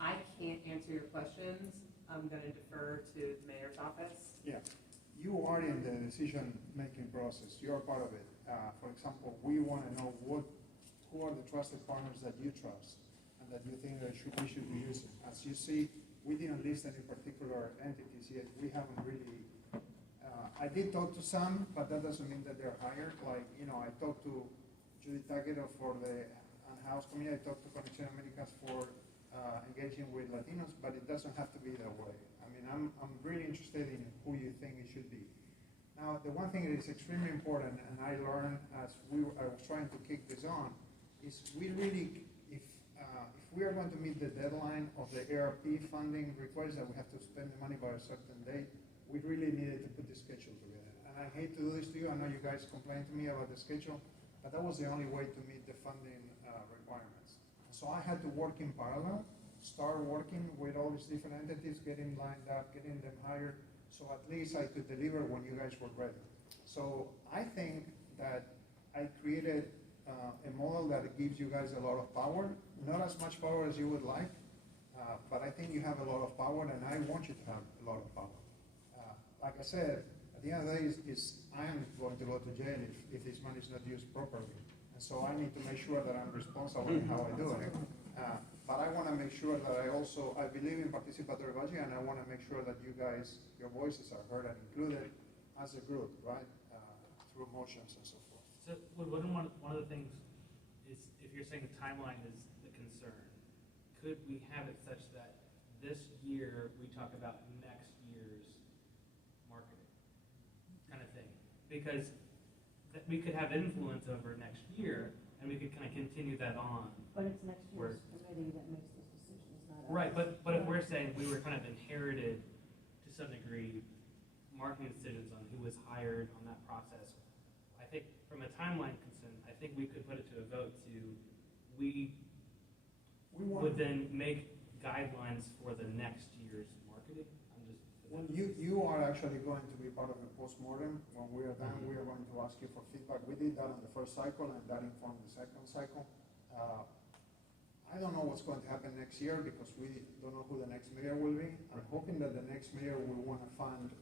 I can't answer your questions. I'm going to defer to the mayor's office. Yeah, you are in the decision-making process. You're part of it. For example, we want to know who are the trusted partners that you trust and that you think that we should be using. As you see, we didn't list any particular entities yet. We haven't really. I did talk to some, but that doesn't mean that they're hired. Like, I talked to Judith Taguero for the House Committee. I talked to Conexión Americas for engaging with Latinos, but it doesn't have to be that way. I'm really interested in who you think it should be. Now, the one thing that is extremely important, and I learned as I was trying to kick this on, is we really, if we are going to meet the deadline of the ARP funding requires that we have to spend the money by a certain date, we really needed to put the schedule together. And I hate to do this to you. I know you guys complained to me about the schedule, but that was the only way to meet the funding requirements. So I had to work in parallel, start working with all these different entities, getting lined up, getting them hired, so at least I could deliver when you guys were ready. So I think that I created a model that gives you guys a lot of power, not as much power as you would like, but I think you have a lot of power, and I want you to have a lot of power. Like I said, at the end of the day, I am going to go to jail if this money is not used properly. And so I need to make sure that I'm responsible in how I do it. But I want to make sure that I believe in participatory budget, and I want to make sure that you guys, your voices are heard and included as a group, right? through motions and so forth. So, one of the things is, if you're saying timeline is the concern, could we have it such that this year we talk about next year's marketing kind of thing? Because we could have influence over next year, and we could kind of continue that on. But it's next year's committee that makes those decisions, not us. Right, but if we're saying we were kind of inherited to some degree marketing decisions on who was hired on that process, I think from a timeline concern, I think we could put it to a vote to, we would then make guidelines for the next year's marketing. I'm just. Well, you are actually going to be part of the postmortem. When we are done, we are going to ask you for feedback. We did that on the first cycle, and that informed the second cycle. I don't know what's going to happen next year because we don't know who the next mayor will be. I'm hoping that the next mayor will want to fund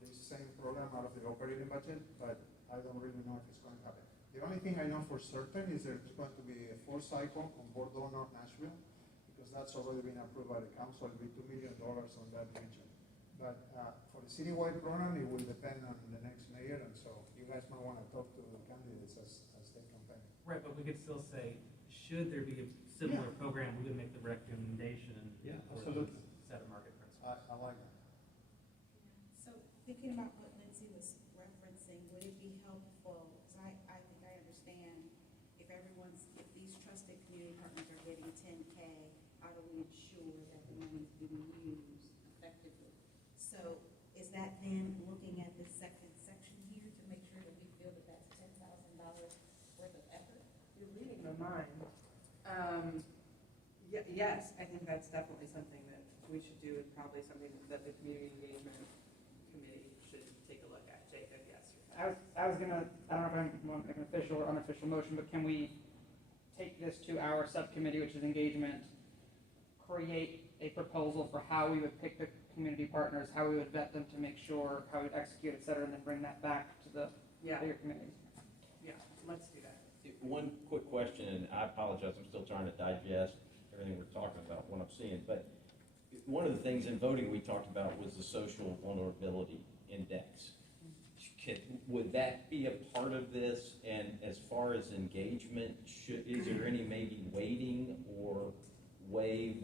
this same program out of the operating budget, but I don't really know if it's going to happen. The only thing I know for certain is there's going to be a fourth cycle on Bordeaux, North Nashville, because that's already been approved by the council. It'll be $2 million on that region. But for the citywide program, it will depend on the next mayor, and so you guys might want to talk to the candidates as they campaign. Right, but we could still say, should there be a similar program, we would make the recommendation for the set of market principles. I like that. So thinking about what Lindsay was referencing, would it be helpful, because I think I understand if these trusted community partners are getting 10K, how do we ensure that the money is being used effectively? So is that then looking at this second section here to make sure that we feel that that's $10,000 worth of effort? You're reading my mind. Yes, I think that's definitely something that we should do, and probably something that the community engagement committee should take a look at. Jacob, yes. I was gonna, I don't know if I'm an official or unofficial motion, but can we take this to our subcommittee, which is engagement, create a proposal for how we would pick the community partners, how we would vet them to make sure, how we'd execute, et cetera, and then bring that back to the bigger committee? Yeah, let's do that. One quick question, and I apologize, I'm still trying to digest everything we're talking about, what I'm seeing, but one of the things in voting we talked about was the social vulnerability index. Would that be a part of this? And as far as engagement, is there any maybe weighting or way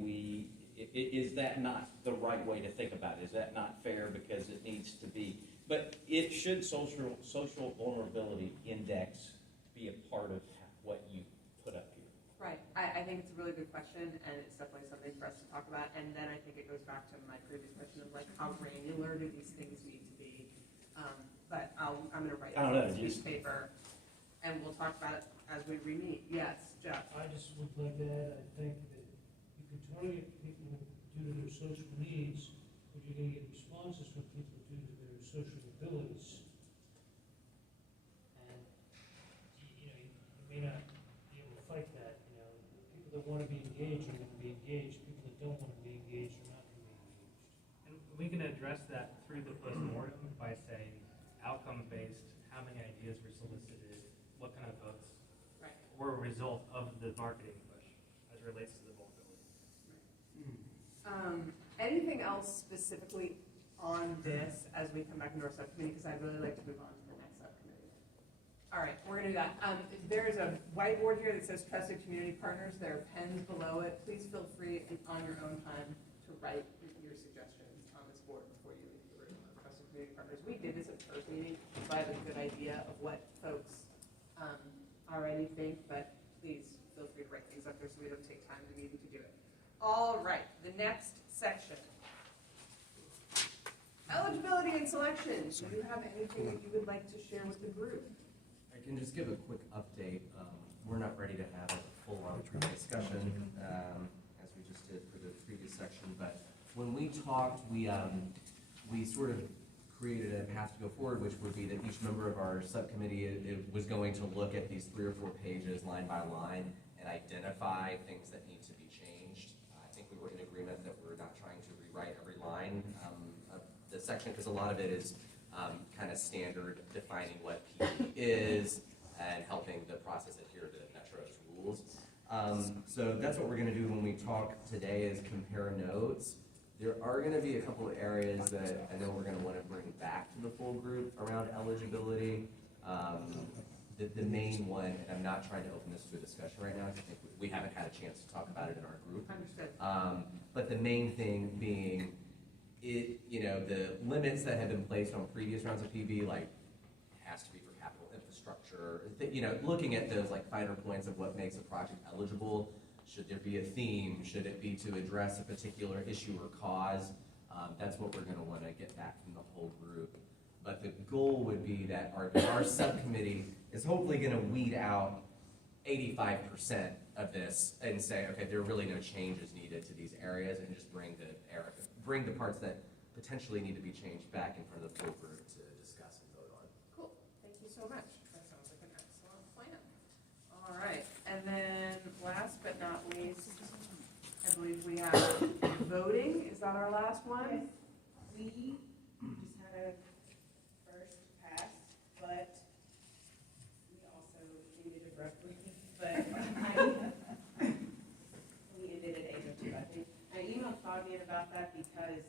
is that not the right way to think about it? Is that not fair because it needs to be, but it should social vulnerability index be a part of what you put up here? Right. I think it's a really good question, and it's definitely something for us to talk about. And then I think it goes back to my previous question of like how granular do these things need to be? But I'm going to write it on this piece of paper, and we'll talk about it as we re-meet. Yes, Jeff. I just would like to add, I think that you can target people due to their social needs, but you're going to get responses from people due to their social abilities. And, you may not be able to fight that, People that want to be engaged are going to be engaged. People that don't want to be engaged are not going to be engaged. And we can address that through the postmortem by saying outcome-based, how many ideas were solicited, what kind of votes were a result of the marketing push as it relates to the vulnerability. Anything else specifically on this as we come back into our subcommittee? Because I'd really like to move on to the next subcommittee. All right, we're going to do that. There's a whiteboard here that says trusted community partners. There are pens below it. Please feel free on your own time to write your suggestions on this board before you leave the room on trusted community partners. We did this at the first meeting, so I have a good idea of what folks already think, but please feel free to write things up there so we don't take time in the meeting to do it. All right, the next section. Eligibility and selection. Do you have anything that you would like to share with the group? I can just give a quick update. We're not ready to have a full-on discussion, as we just did for the previous section, but when we talked, we sort of created a path to go forward, which would be that each member of our subcommittee was going to look at these 3 or 4 pages line by line and identify things that need to be changed. I think we were in agreement that we're not trying to rewrite every line of the section, because a lot of it is kind of standard, defining what PD is and helping the process adhere to Metro's rules. So that's what we're going to do when we talk today, is compare notes. There are going to be a couple of areas that I know we're going to want to bring back to the full group around eligibility. The main one, and I'm not trying to open this to a discussion right now, because I think we haven't had a chance to talk about it in our group. Understood. But the main thing being, the limits that have been placed on previous rounds of PB, like, has to be for capital infrastructure, looking at those like finer points of what makes a project eligible. Should there be a theme? Should it be to address a particular issue or cause? That's what we're gonna wanna get back from the whole group. But the goal would be that our subcommittee is hopefully gonna weed out 85% of this and say, okay, there are really no changes needed to these areas, and just bring the parts that potentially need to be changed back in front of the full group to discuss and vote on. Cool, thank you so much. That sounds like an excellent plan. All right, and then last but not least, I believe we have voting. Is that our last one? Yes, we just had a first pass, but we also ended abruptly, but we ended at 8:02, I think. I emailed Fabian about that because,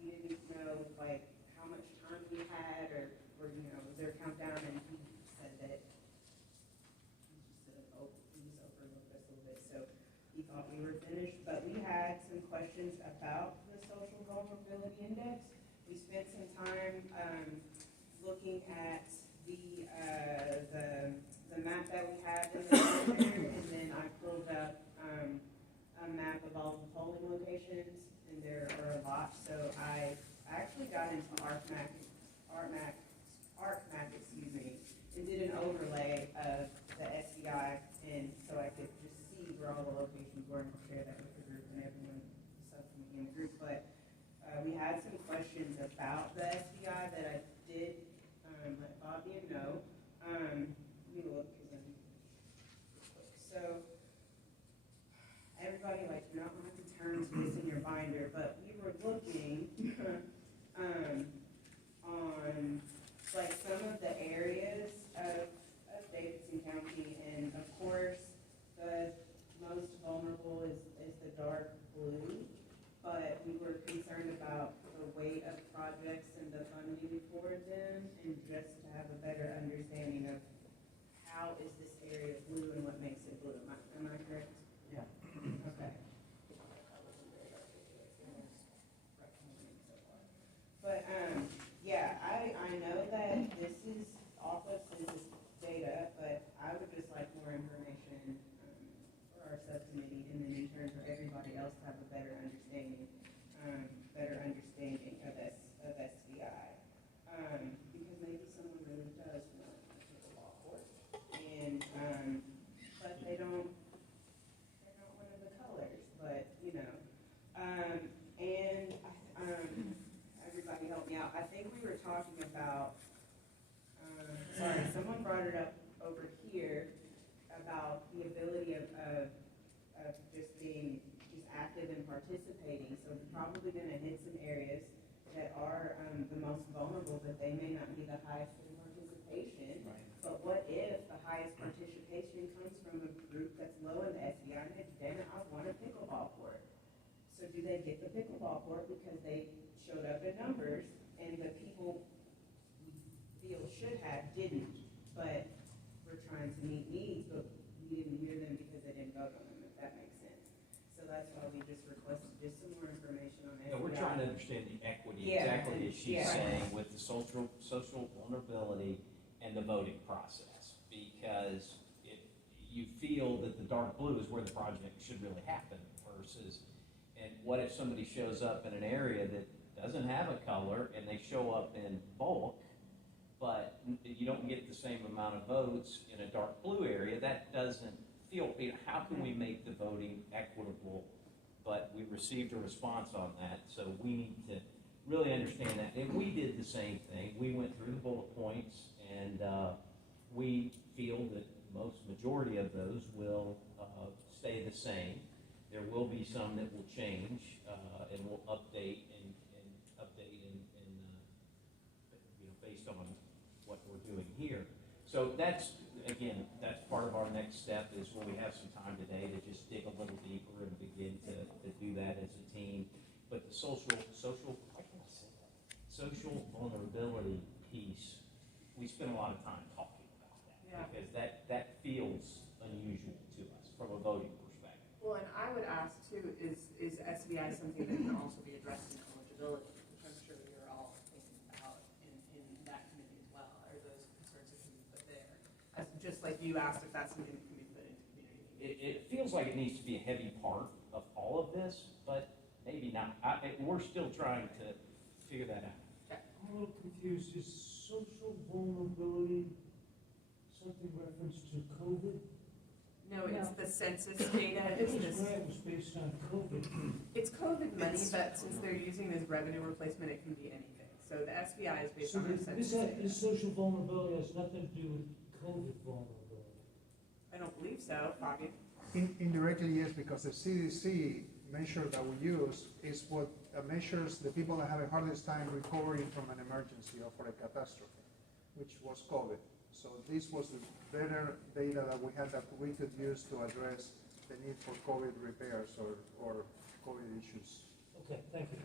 we didn't know, like, how much time we had, or, was there a countdown, and he said that he just overlooked us a little bit, so he thought we were finished, but we had some questions about the social vulnerability index. We spent some time, looking at the map that we have in there, and then I pulled up, a map of all the polling locations, and there are a lot, so I actually got into ArcMap, and did an overlay of the SCI, and so I could just see where all the locations were and share that with the group and everyone subcommittee in the group. But we had some questions about the SCI that I did let Fabian know. Let me look, so everybody, like, you don't have to turn to this in your binder, but we were looking on, like, some of the areas of Davidson County, and of course, the most vulnerable is the dark blue, but we were concerned about the weight of projects and the funding for them, and just to have a better understanding of how is this area blue and what makes it blue. Am I correct? Yeah. Okay. But, yeah, I know that this is off of census data, but I would just like more information, for our subcommittee, and then in turn for everybody else to have a better understanding of SBI. Because maybe someone really does want a pickleball court, and, but they're not one of the colors, but, and, everybody help me out. I think we were talking about, sorry, someone brought it up over here about the ability of just being active and participating. So we're probably gonna hit some areas that are, the most vulnerable, but they may not be the highest in participation. Right. But what if the highest participation comes from a group that's low in the SBI, and it's, damn it, I want a pickleball court. So do they get the pickleball court because they showed up in numbers, and the people we feel should have didn't, but we're trying to meet needs, but we didn't hear them because they didn't vote on them, if that makes sense. So that's why we just requested just some more information on SBI. Yeah, we're trying to understand the equity, Yeah, exactly as she's yeah. saying, with the social vulnerability and the voting process. Because if you feel that the dark blue is where the project should really happen versus, and what if somebody shows up in an area that doesn't have a color and they show up in bulk, but you don't get the same amount of votes in a dark blue area? That doesn't feel, how can we make the voting equitable? But we received a response on that, so we need to really understand that. And we did the same thing. We went through the bullet points, and we feel that most majority of those will stay the same. There will be some that will change, and we'll update based on what we're doing here. So that's part of our next step, is when we have some time today to just dig a little deeper and begin to do that as a team. But the social vulnerability piece we spend a lot of time talking about that. Yeah. Because that feels unusual to us from a voting perspective. Well, and I would ask too, is SBI something that can also be addressed in eligibility, which I'm sure you're all thinking about in that committee as well, or those concerns that can be put there? As, just like you asked if that's something that can be put into community. It feels like it needs to be a heavy part of all of this, but maybe not. We're still trying to figure that out. I'm a little confused. Is social vulnerability something reference to COVID? No, it's the census data, it's This this, grant was based on COVID. it's COVID money, but since they're using it as revenue replacement, it can be anything. So the SBI is based So on our census data. this social vulnerability has nothing to do with COVID vulnerability. I don't believe so, Fabi. Indirectly, yes, because the CDC measure that we use is what measures the people that have the hardest time recovering from an emergency or for a catastrophe, which was COVID. So this was the better data that we had that we could use to address the need for COVID repairs or COVID issues. Okay, thank you.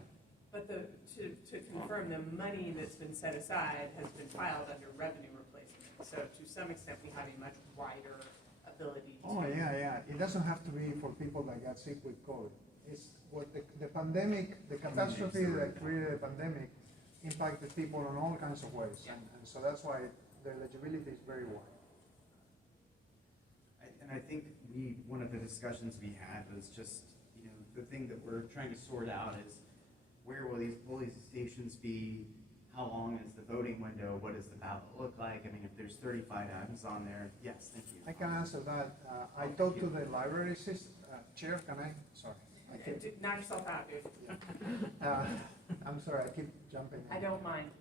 But to confirm, the money that's been set aside has been filed under revenue replacement. So to some extent, we have a much wider ability to. Oh, yeah. It doesn't have to be for people that got sick with COVID. It's what the pandemic, the catastrophe that created the pandemic impacted people in all kinds of ways. And so that's why the eligibility is very wide. And I think one of the discussions we had was just, the thing that we're trying to sort out is where will these polling stations be? How long is the voting window? What does the ballot look like? I mean, if there's 35 items on there, yes, thank you. I can answer that. I talked to the library system, chair, can I? Sorry. Knock yourself out, dude. I'm sorry, I keep jumping. I don't mind.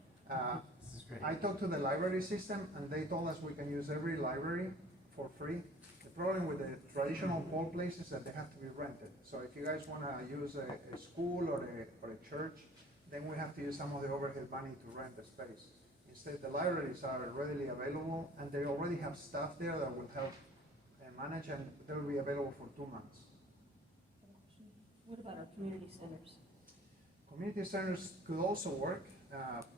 This is great. I talked to the library system and they told us we can use every library for free. The problem with the traditional poll places is that they have to be rented. So if you guys want to use a school or a church, then we have to use some of the overhead money to rent the space. Instead, the libraries are readily available and they already have staff there that will help manage, and they will be available for 2 months. What about our community centers? Community centers could also work.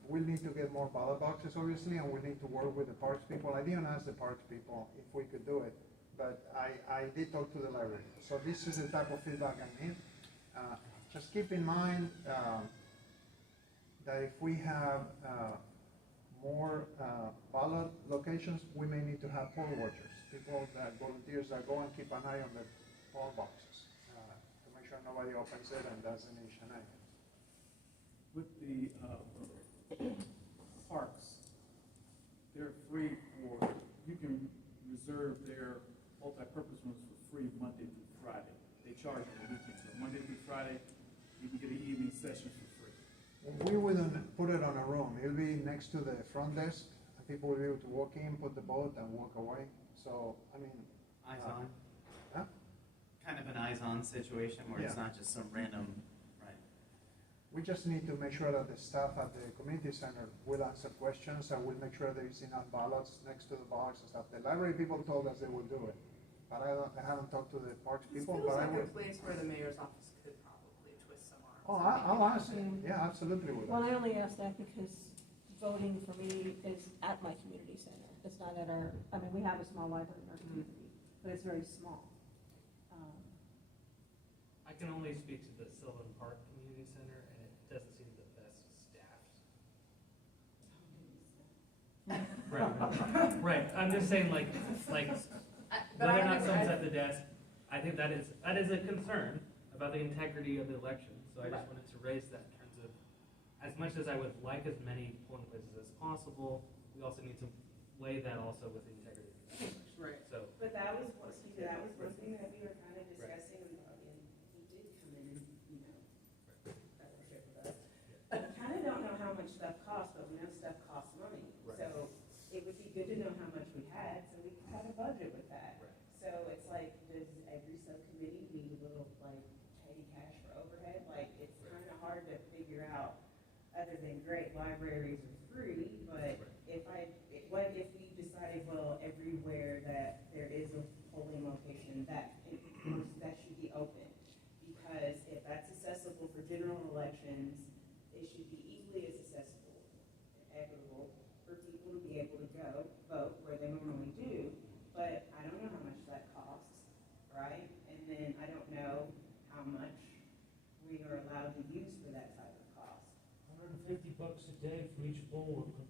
We'll need to get more ballot boxes, obviously, and we need to work with the parks people. I didn't ask the parks people if we could do it, but I did talk to the library. So this is the type of feedback I need. Just keep in mind that if we have more ballot locations, we may need to have poll watchers, people that volunteers that go and keep an eye on the poll boxes to make sure nobody opens it and does any shenanigans. With the parks, they're free for, you can reserve their multi-purpose rooms for free Monday through Friday. They charge on the weekends, so Monday through Friday, you can get an evening session for free. We wouldn't put it on a room. It'll be next to the front desk, and people will be able to walk in, put the boat, and walk away. So, I mean. Eyes on? Huh? Kind of an eyes-on situation where it's not just some random, right? We just need to make sure that the staff at the community center will answer questions, and we'll make sure there is enough ballots next to the box and stuff. The library people told us they will do it, but I haven't talked to the parks This people, feels but I like will. a place where the mayor's office could probably twist some arms. Oh, I'll ask it. Yeah, absolutely will. Well, I only ask that because voting for me is at my community center. It's not at our, I mean, we have a small library in our community, but it's very small. I can only speak to the Sylvan Park Community Center, and it doesn't seem the best staffed. Right, I'm just saying, like, whether or not someone's at the desk, I think that is a concern about the integrity of the election. So I just wanted to raise that in terms of, as much as I would like as many polling places as possible, we also need to weigh that also with the integrity of the election. Right. But that was one thing that we were kind of discussing, and he did come in and, fellowship with us. We kind of don't know how much stuff costs, but we know stuff costs money. So it would be good to know how much we had, so we could have a budget with that. So it's like, does every subcommittee need a little, petty cash for overhead? It's kind of hard to figure out, other than great libraries are free, but what if we decided, well, everywhere that there is a polling location, that should be open? Because if that's accessible for general elections, it should be equally as accessible and equitable for people to be able to we are allowed to use for that type of cost. $150 a day for each poll worker.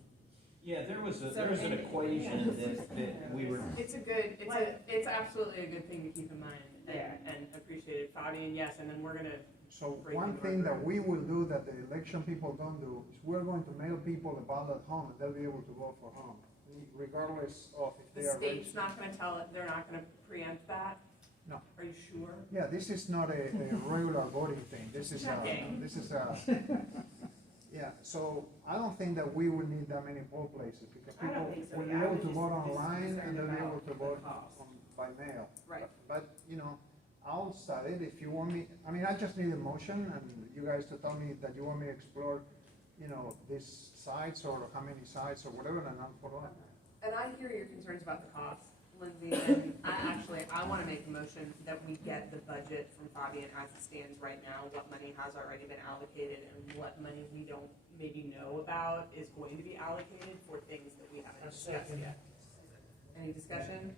Yeah, there was So, an and- equation yeah. that we were, It's absolutely a good thing to keep in mind Yeah. and appreciate it, Fabi, and yes, and then we're gonna, So Break one into thing our that we will do that the election people don't do is we're going to mail people a ballot at home and they'll be able to vote for home, regardless of if the they are state's registered. not gonna tell it, they're not gonna preempt that? No. Are you sure? Yeah, this is not a regular voting thing, this is Checking. yeah, so I don't think that we will need that many poll places, because I don't people think so, will be yeah, I able was to just vote online and they'll be concerned able to about vote the cost. by mail. Right. But, you know, I'll study it if you want me, I mean, I just need a motion and you guys to tell me that you want me to explore, you know, these sites or how many sites or whatever, and I'll follow up. And I hear your concerns about the cost, Lindsay, and I wanna make a motion that we get the budget from Fabian as it stands right now, what money has already been allocated and what money we don't maybe know about is going to be allocated for things that we haven't A discussed second. yet. Any discussion?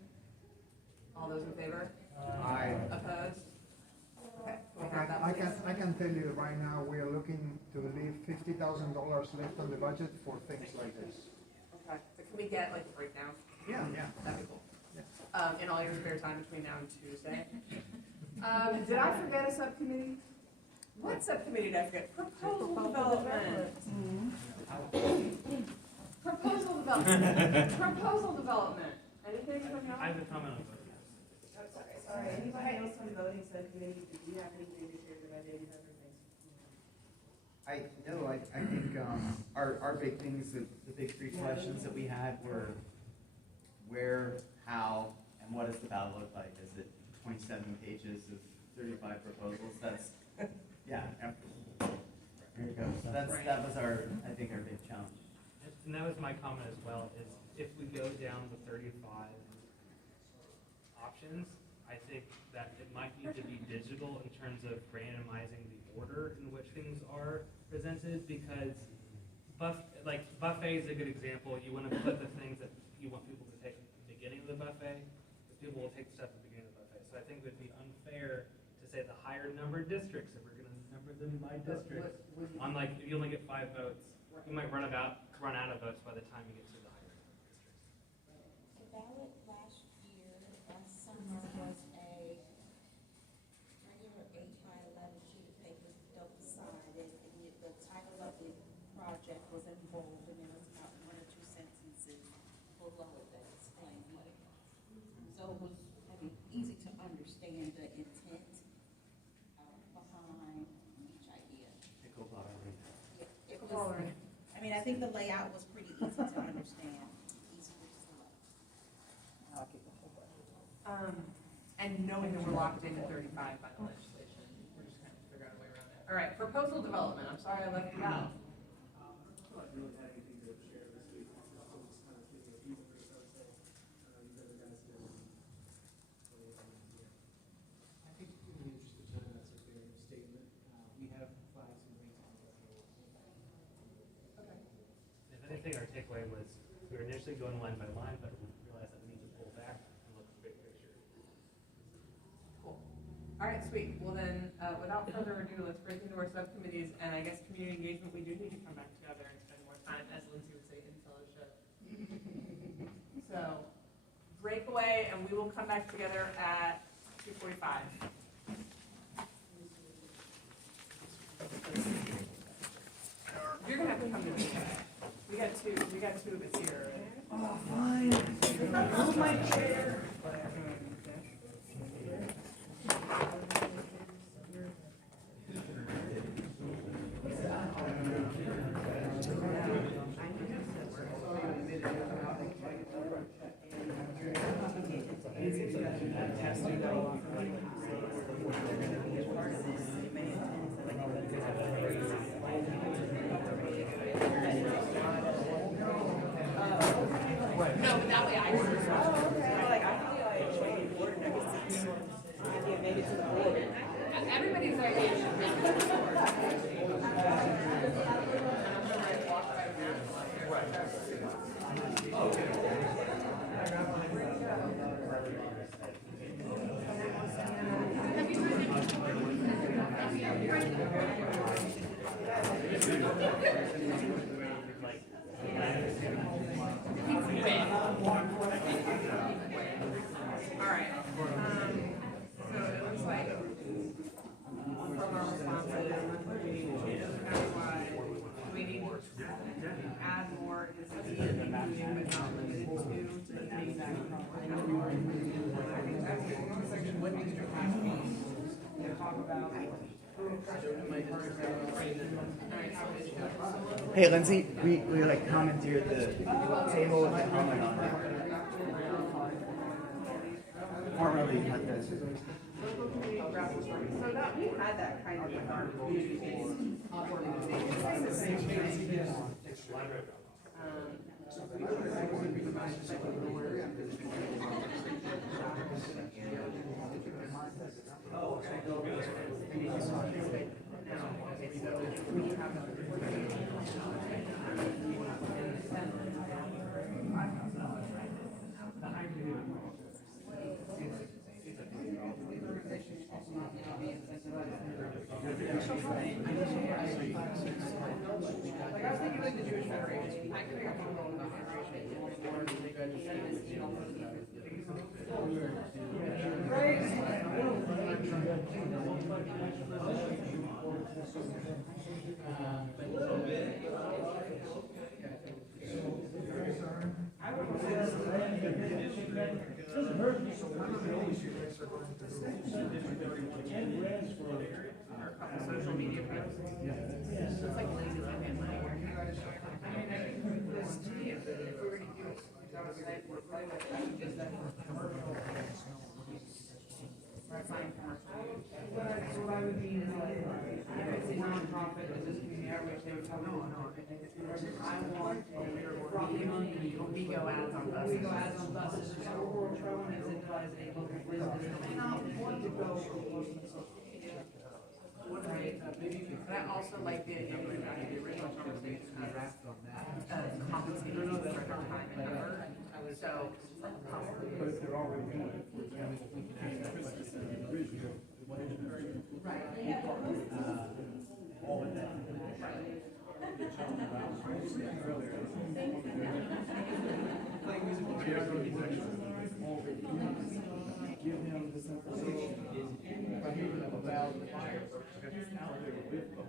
All those in favor? Aye. Opposed? Okay, can we Okay, have that, I can tell you right now, we are looking to leave $50,000 left on the budget for things like this. Okay, so can we get like a breakdown? Yeah, yeah. That'd be cool. Yeah. In all your spare time between now and Tuesday. Did I forget a subcommittee? What subcommittee did I forget? Proposal development. Proposal development. Proposal development. Anything from y'all? I have a comment on both. Sorry, anybody else on voting subcommittee, do you have anything to share that I didn't have anything? I think, our big things, the big three questions that we had were where, how, and what does the ballot look like? Is it 27 pages of 35 proposals? That's, yeah. There you go. So that was I think our big challenge. And that was my comment as well, is if we go down the 35 options, I think that it might need to be digital in terms of randomizing the order in which things are presented, because buffet is a good example. You want to put the things that you want people to take at the beginning of the buffet, because people will take stuff at the beginning of the buffet. So I think it would be unfair to say the higher numbered districts, if we're going to number them by districts. On like, if you only get 5 votes, you might run out of votes by the time you get to the higher number of districts. The ballot last summer was a regular 8x11 sheet of paper, double-sided, and the title of the project was in bold, and there was about 1 or 2 sentences below it that explained what it was. So it was, easy to understand the intent behind each idea. Pickleball arena. Yeah, it was, I think the layout was pretty easy to understand, easy to select. And knowing that we're locked into 35 by the legislation, we're just kind of figuring out a way around it. All right, proposal development, I'm sorry I left you out. I don't really have anything to share this week. I was just kind of thinking of you first, I would say. You guys are guys did. I think in the interest of time, that's a fair statement. We have flagged some rates on the Okay. If anything, our takeaway was we were initially going line by line, but we realized that we need to pull back and look at the big picture. Cool. All right, sweet. Well then, without further ado, let's break into our subcommittees, and I guess community engagement, we do need to come back together and spend more time, as Lindsay would say, in fellowship. So, break away, and we will come back together at 2:45. You're gonna have to come to me. We got two of us here. Oh, fine. Oh, my chair. No, but that way I everybody's idea should make it to the board. Have you Hey, Lindsay, we like commandeered the table with the helmet on it. Formerly had this. So that, we had that kind of with our community-based organization. Like I was thinking like the Jewish Federation, I could have gone on the social media posts. It's like lazy campaign money. This to me, if we were to do it, I would say we're probably like just that commercial. Sign commercial. What I would mean is like, if it's a nonprofit, it's just community outreach, they would tell me, no, I want we go ads on buses. We go ads on buses, so we're throwing it as a local business. And I want to go. Right, but I also like the original conversation compensating for their time and effort. So, But if they're already doing it, for example, we can ask that question in the original, what is the right. all of that. You're talking about, earlier, give him this information, by giving him a valid fire, out there with them.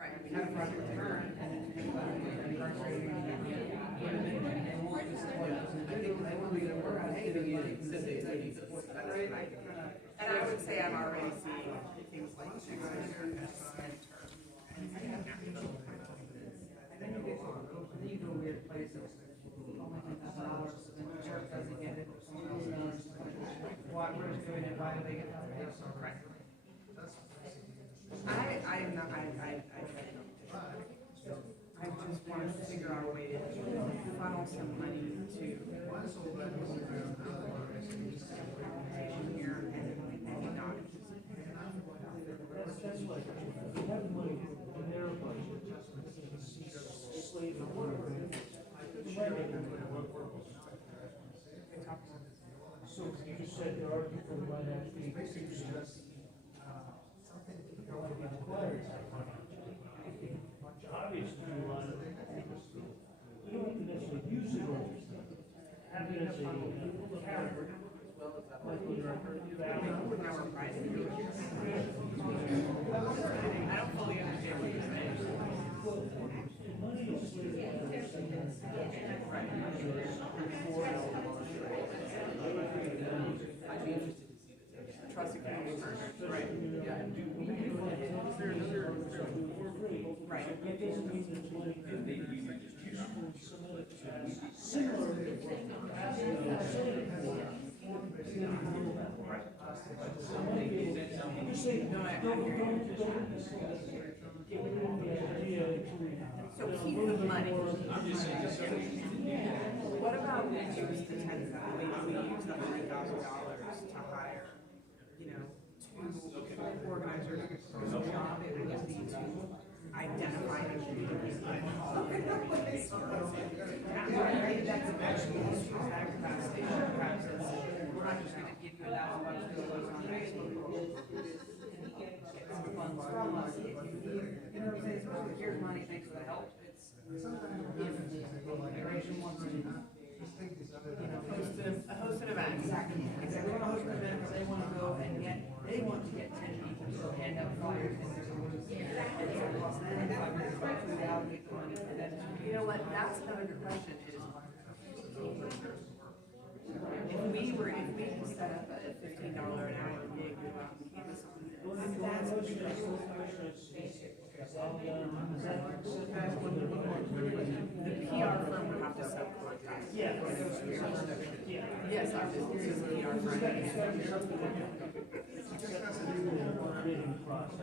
Right, we had a project return, and then they want to get a work on anything, and I would say I'm already seeing things like you go weird places. The church doesn't get it, someone else does. Why, we're just doing it, why do they get that? I am not, I just want to figure out a way to funnel some money to here and not. That's like, we have money in their budget, it's slave and work. So you just said there are people who might actually be required. Obviously, you want to, you don't have to necessarily use it all, have it as a character. Like when you're I don't fully understand what you're saying. money is slave I'd be interested to see this. Trust and community partners, right? Yeah. Right. It doesn't mean that money can be useful in some other capacity, similar to you say, don't get rid of the idea So keep the money. What about we use the we use the $100,000 to hire, two organizers whose job it would be to identify the community. That's actually that capacity. We're not just gonna give you $1,000 to go on Facebook. Get some funds from us if you need, what I'm saying, here's money, thanks for the help. It's federation wants to, host an event. Exactly. If they want to host an event, they want to go and they want to get 10 people to go hand out flyers. You know what, that's another good question, is if we can set up a $15 an hour gig, go out and canvas on it. The PR firm would have to subcontract. Yeah. Yes, our business is PR firm. Bidding process.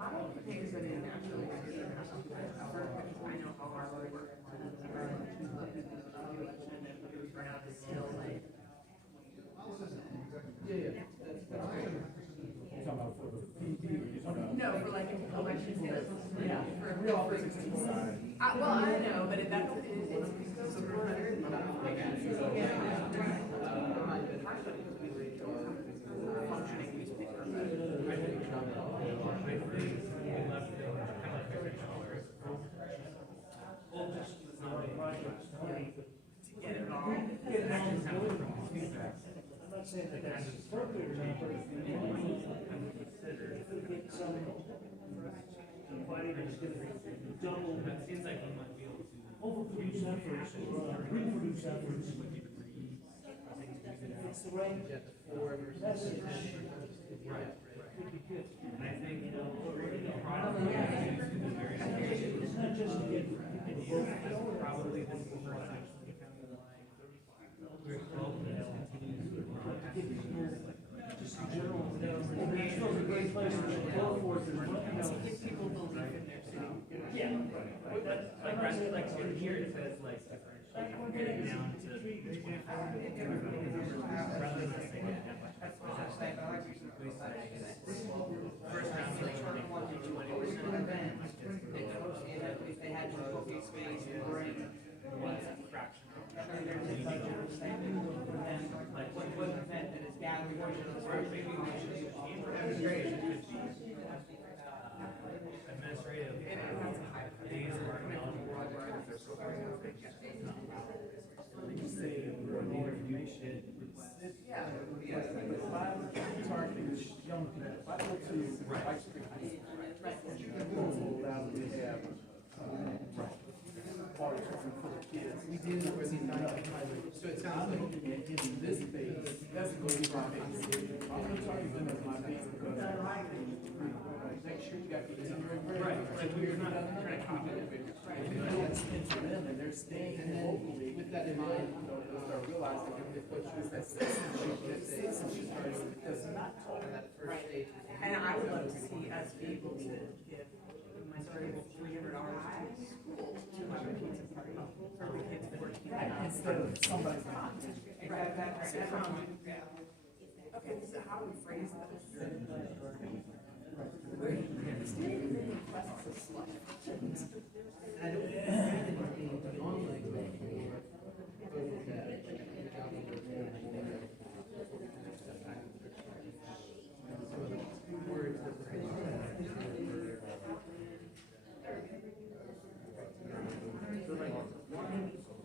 I don't think it's an international experience. I know how hard we work. Turnout is still like. No, for like election skills. Yeah. Well, I know, but it's a very functioning newspaper. I'm not saying that that's appropriate or not, but if we get some, providing it's gonna double, Seems like we might be able to. overproduce efforts, or reproduce efforts. It's the right message. Right. Could be good. And I think, You know, probably, it's not just to get people to vote. probably this is the first time we're continues Just in general, Nashville's a great place to go for it, Give people belief in their city. Yeah, like in here it says like differentiate, get it down to 24. Rather than saying first round like 20%. If they had to book a space and bring one fraction. Like what event that is gathering. Administrative days are targeting young people. If I go to high school, we have auditorium full of kids. We do. So it sounds like in this phase, that's a good phase. I'm gonna tell you when my phase because next year you got 18-year grade. Right. So we're not trying to keep it. If you know it's into them and they're staying locally, with that in mind, you know, they'll start realizing that what you is that citizenship does not talk that first stage. And I would love to see us be able to give my starting with $300 to school to have a pizza party for the kids 14. Instead of somebody's not. Okay, so how do we phrase this? I don't think anything beyond like. Words that So like, one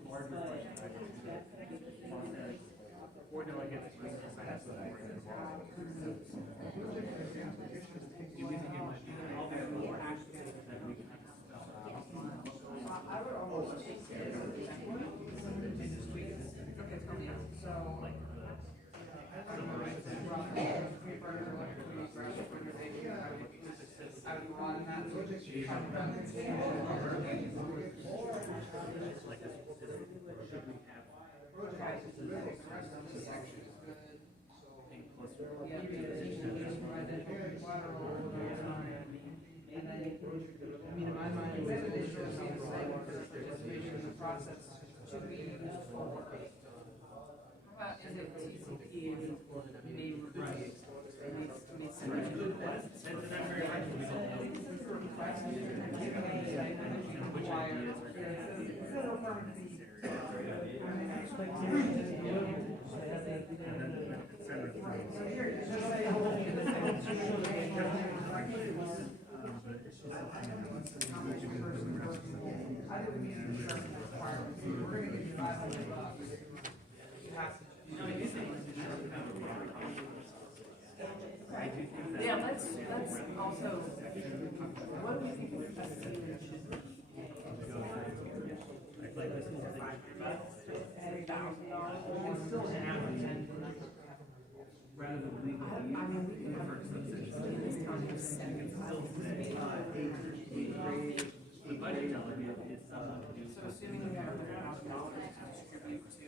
larger question I have, or do I get to use this? I have some more involved. Do we think it might be all the more active that we can I would almost say I mean, in my mind, it was an issue of something like participation in the process should be used for work. How about is it TCP and name Right. It needs to be separate. Yeah, let's also, what do we think the festival should be? It's still an hour, rather than legal. I mean, we can have this conversation. The budget delegate is, So assuming we have $100,000 to distribute to.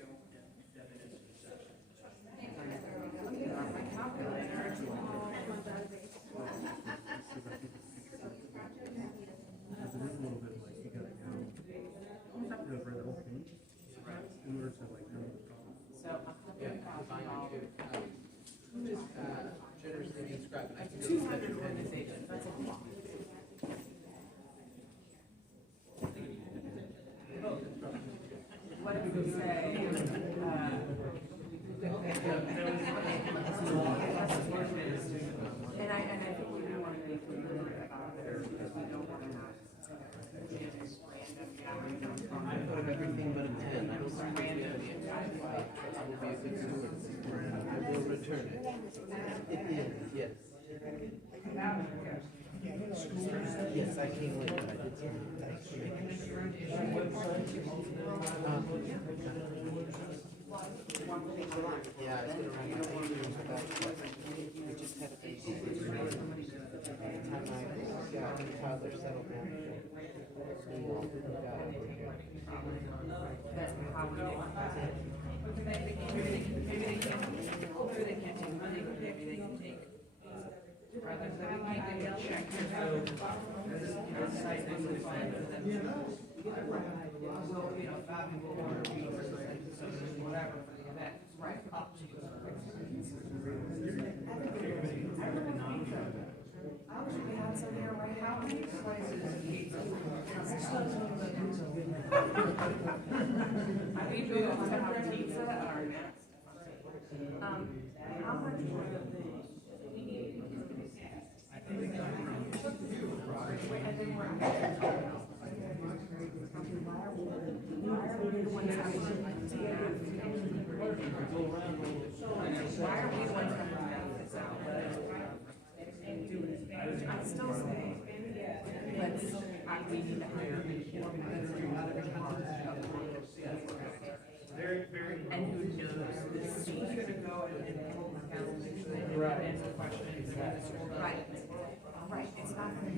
My calculator. So generously described. 200 organizations, that's a lot. What if we say, and I think we do want to make sure about it, because we don't want to have random gathering. I put up everything but a 10. I don't think it's gonna be a tie fight. I will be a good steward. I will return it. It is, yes. Yes, I came late, but I did some. Yeah, I was gonna run my papers about we just had a baby. By the time I got the toddler settled down, we got over here. That's how we make it. Maybe they can't take money, but maybe they can take, rather than we can't get a check. So, this site is the fund, well, whatever for the event, right up to you. I wish we had some here, right? How many slices of pizza? I mean, do you want to have pizza or next? How much more of the, we need? And then we're actually talking about. Why are we the ones having to make this out? I'm still saying, we need to hire people and who knows this. Who's gonna go and hold the council, and answer questions. Right, right, it's not gonna be.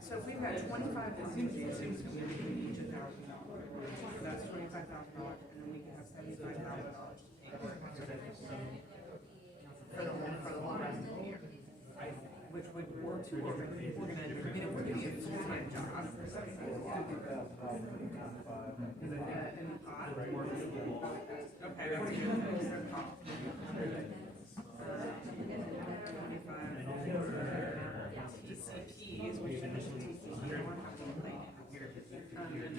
So if we've got 25, it seems to be each $1,000. That's $25,000, and then we can have $75,000 for the rest of the year. Which would work to organize, we're gonna, it would be a full-time job. In the pot? Okay, that's good. To CPs, which initially and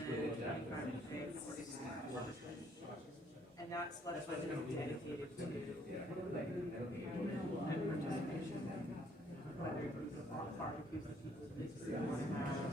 then 25 to pay 46. And that's less than dedicated to and participation. Whether it's barbecues that people want to have.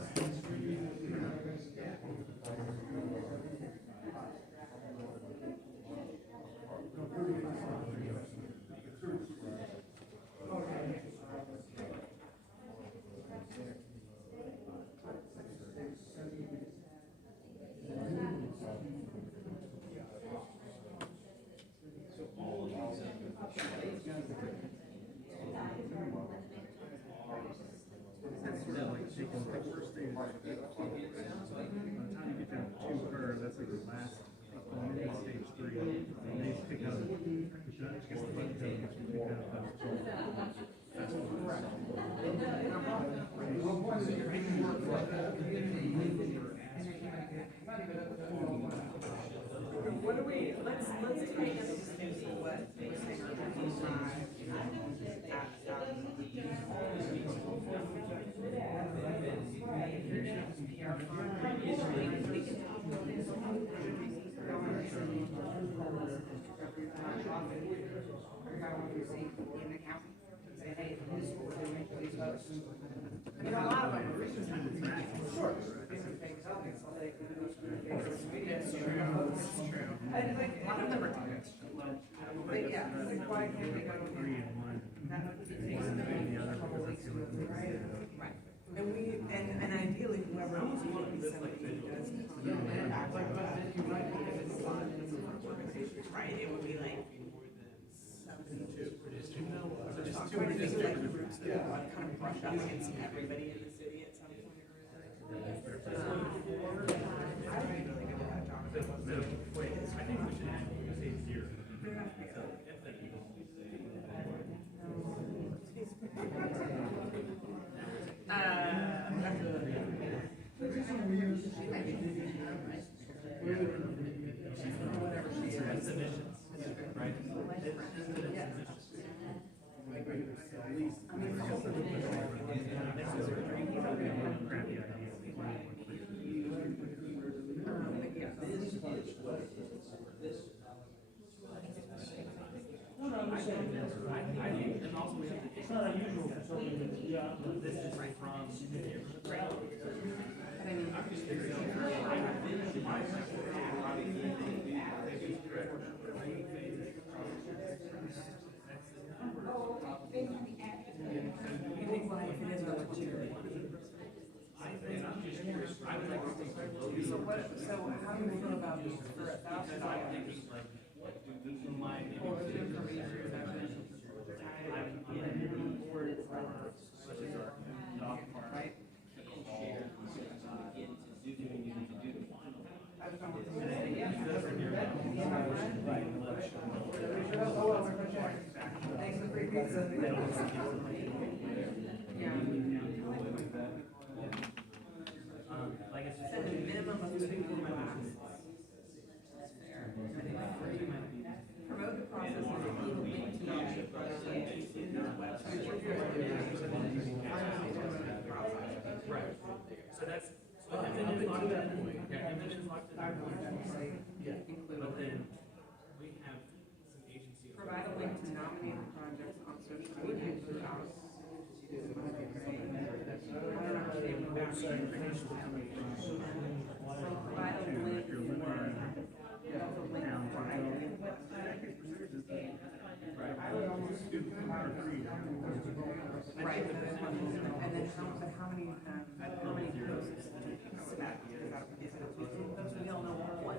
What do we, let's take us into what we're saying are I mean, a lot of them are sure. That's true. I think a lot of them are but yeah, like why can't we go? Right. And ideally, whoever else you want to be somebody who does act like that. Right, it would be like. So trying to think of like groups that would kind of brush up against everybody in the city at some point or other. I would be really good at that job. I think we should say zero. And also we have to. It's not unusual for somebody to, yeah. This is from. I'm just curious. So what, so how do you feel about this for $1,000? Like it's just. Said a minimum of 2 classes. Promote the process of e-link to nominate products on TC's website. Right. So that's, so if it is locked in, yeah, if it is locked in. Yeah, but then we have some agency. Provide a link to nominated projects on social media without. Provide a link Right, and then how many posts? Is it a 15 post? We all know what.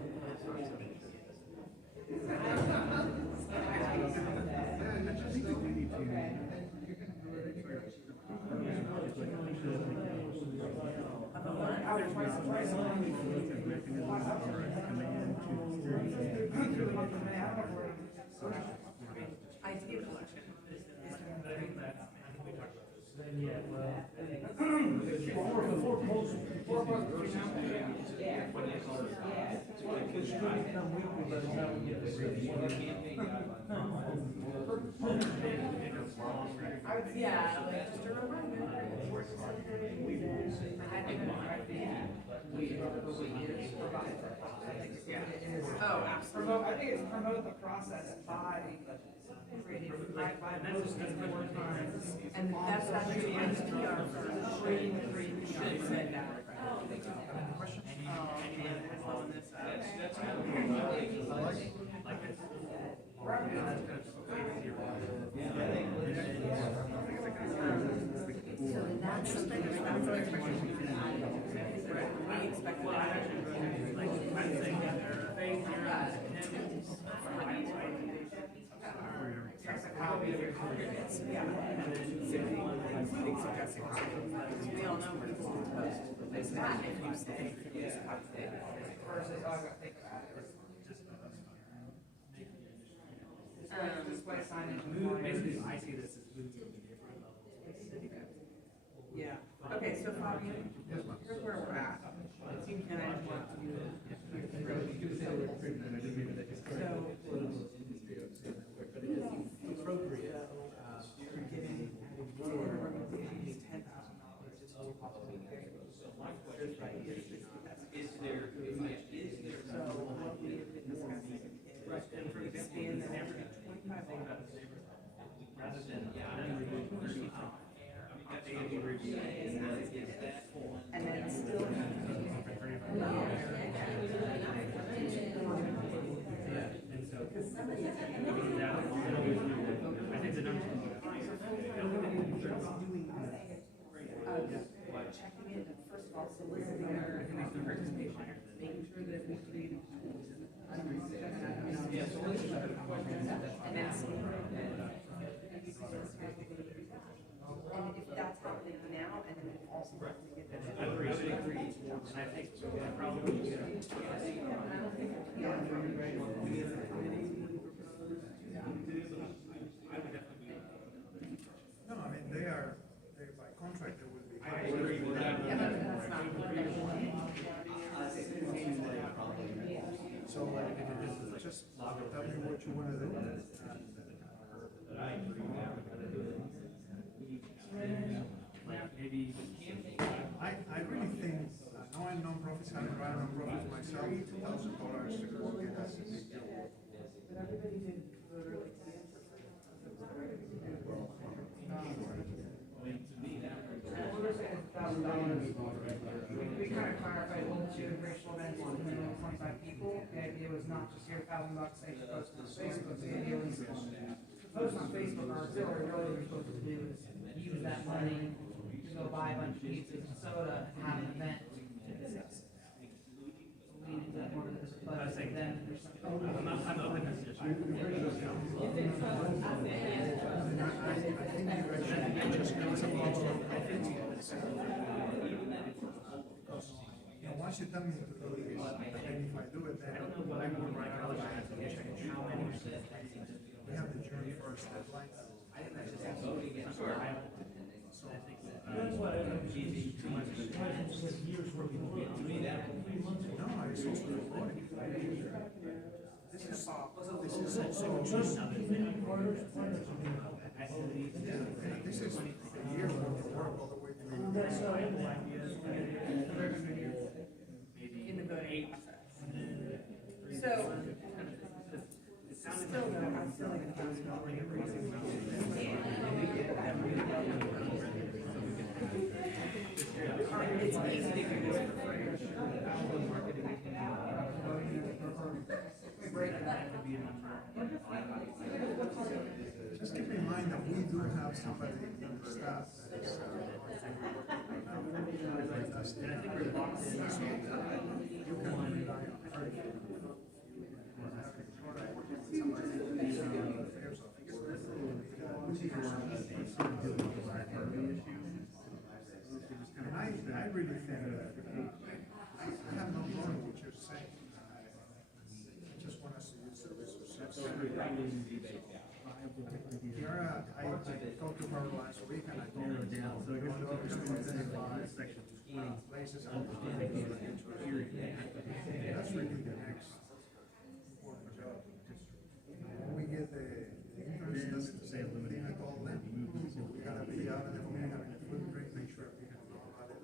Idea collection. Yeah, well, four posts. Yeah, like just a reminder. Oh, absolutely. I think it's promote the process by creating, by more time. And that's actually NPR for free should send out. We expect including suggesting, we all know where to post. It's not if you say, versus, Oh, I gotta think about it. Display signage. Move, basically, I see this as moving to different levels. yeah. Okay, so Fabian, here's where we're at. And I just want to appropriate, we're giving 10 organizations $10,000 just for possible. There's right here. Is there, So what we have been discussing is expand the neighborhood 25 rather than, and then still checking it, and first of all, soliciting our participation, making sure that we create. And then and if that's happening now, and then we also have to get that. I agree. And I think probably, No, I mean, they by contract, they will be. I agree with that. So, just tell me what you wanna do. Maybe. I really think, knowing nonprofits, having run nonprofits myself, $2,000 will get us a big deal. But everybody did vote early today. We kind of clarified, we'll do racial events on minimum 25 people. The idea was not just here $1,000, say, post on Facebook. The idea was post on Facebook, our auxiliary really we're supposed to do is use that money to go buy a bunch of pizzas and soda and have an event. Lean into that more as a budget than there's something. I'm open to Once you tell me to do this, and if I do it, then I would write out how many. We have the June 1st deadline. I think that's just sure. That's why I don't see too much years worth of work. To me, that 3 months. No, it's also recording. This is also. This is a year worth of work all the way through. That's how I like it. In the voting process. So, still, though, I'm still like it's easy to do this for free. Just keep in mind that we do have somebody on the staff that is, you can rely on her. And I really think that, I have no problem with what you're saying. I just want us to use the resources. Kiara, I talked to her last week and I told her, places I'm that's really the next important job. When we get the interns, that's the same thing I told them. We gotta be out in the community, having a food break, make sure we can know about it.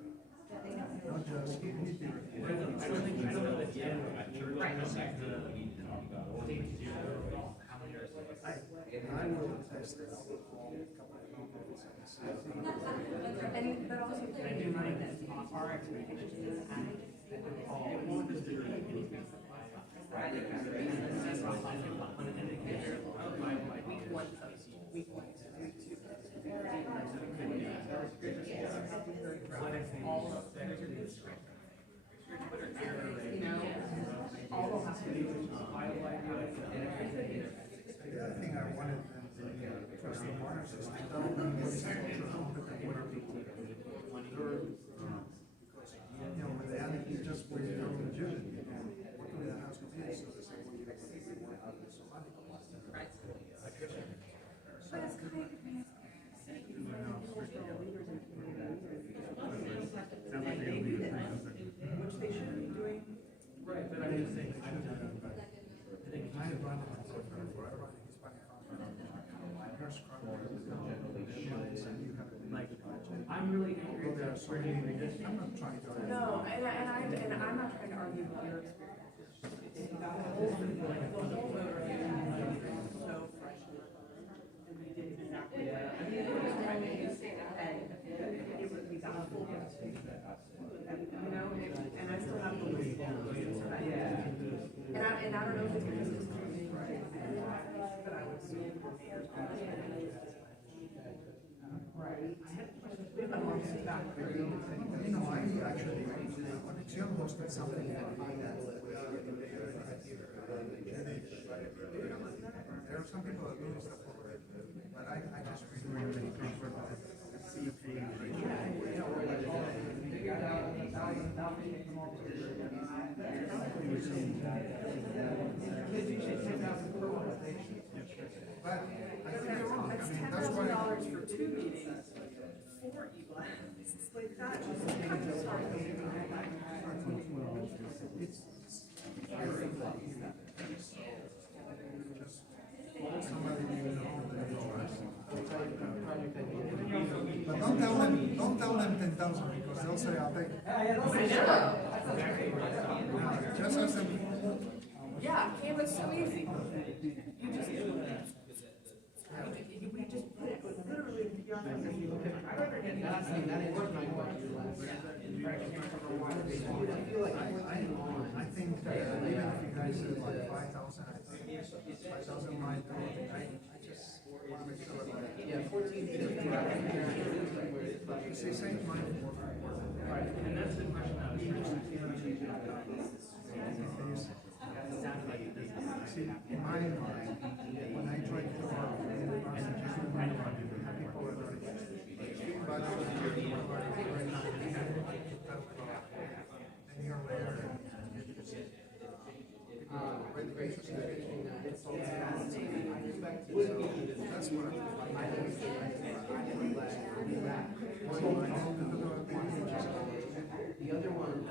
Not just community. I will test it out with a couple of nonprofits. And, but also, I do mind that our expectation is it won't just be week one, week one, week two. All of the you know, all of us. The other thing I wanted them to trust the partners is to tell them what's competent work. Because, you know, with the attitude just where you come to June, you know, what do the house committee, so they say, well, you don't think we want to have some money. right. But it's kind of leaders and community leaders. And they do that, which they should be doing. Right, but I'm just saying, I'm really angry. Go there, so I'm not trying to. No, and I'm not trying to argue with your experience. It's the whole voter is so fresh. And we didn't exactly. We got a full you know, and I still have the list. And I don't know if it's because it's right, but I would assume for mayor's You know, I actually, when the Jill hosted something that there are some people that do stuff for it, but I just really want to comfort but I think you're wrong. I mean, that's why. $10,000 for 2 meetings, 4 e-blasts, like that. But don't tell them 10,000 because they'll say, I'll take it. Just as a. Yeah, it was so easy. You just, we just put it literally in the I rather get that. I think that even if you guys said like 5,000, I think 5,000 might go. I just want to make sure that. 14. Say same money. Right, and that's the question I was trying to See, in my mind, when I try to come up with the people are very then you're later. That's what The other one.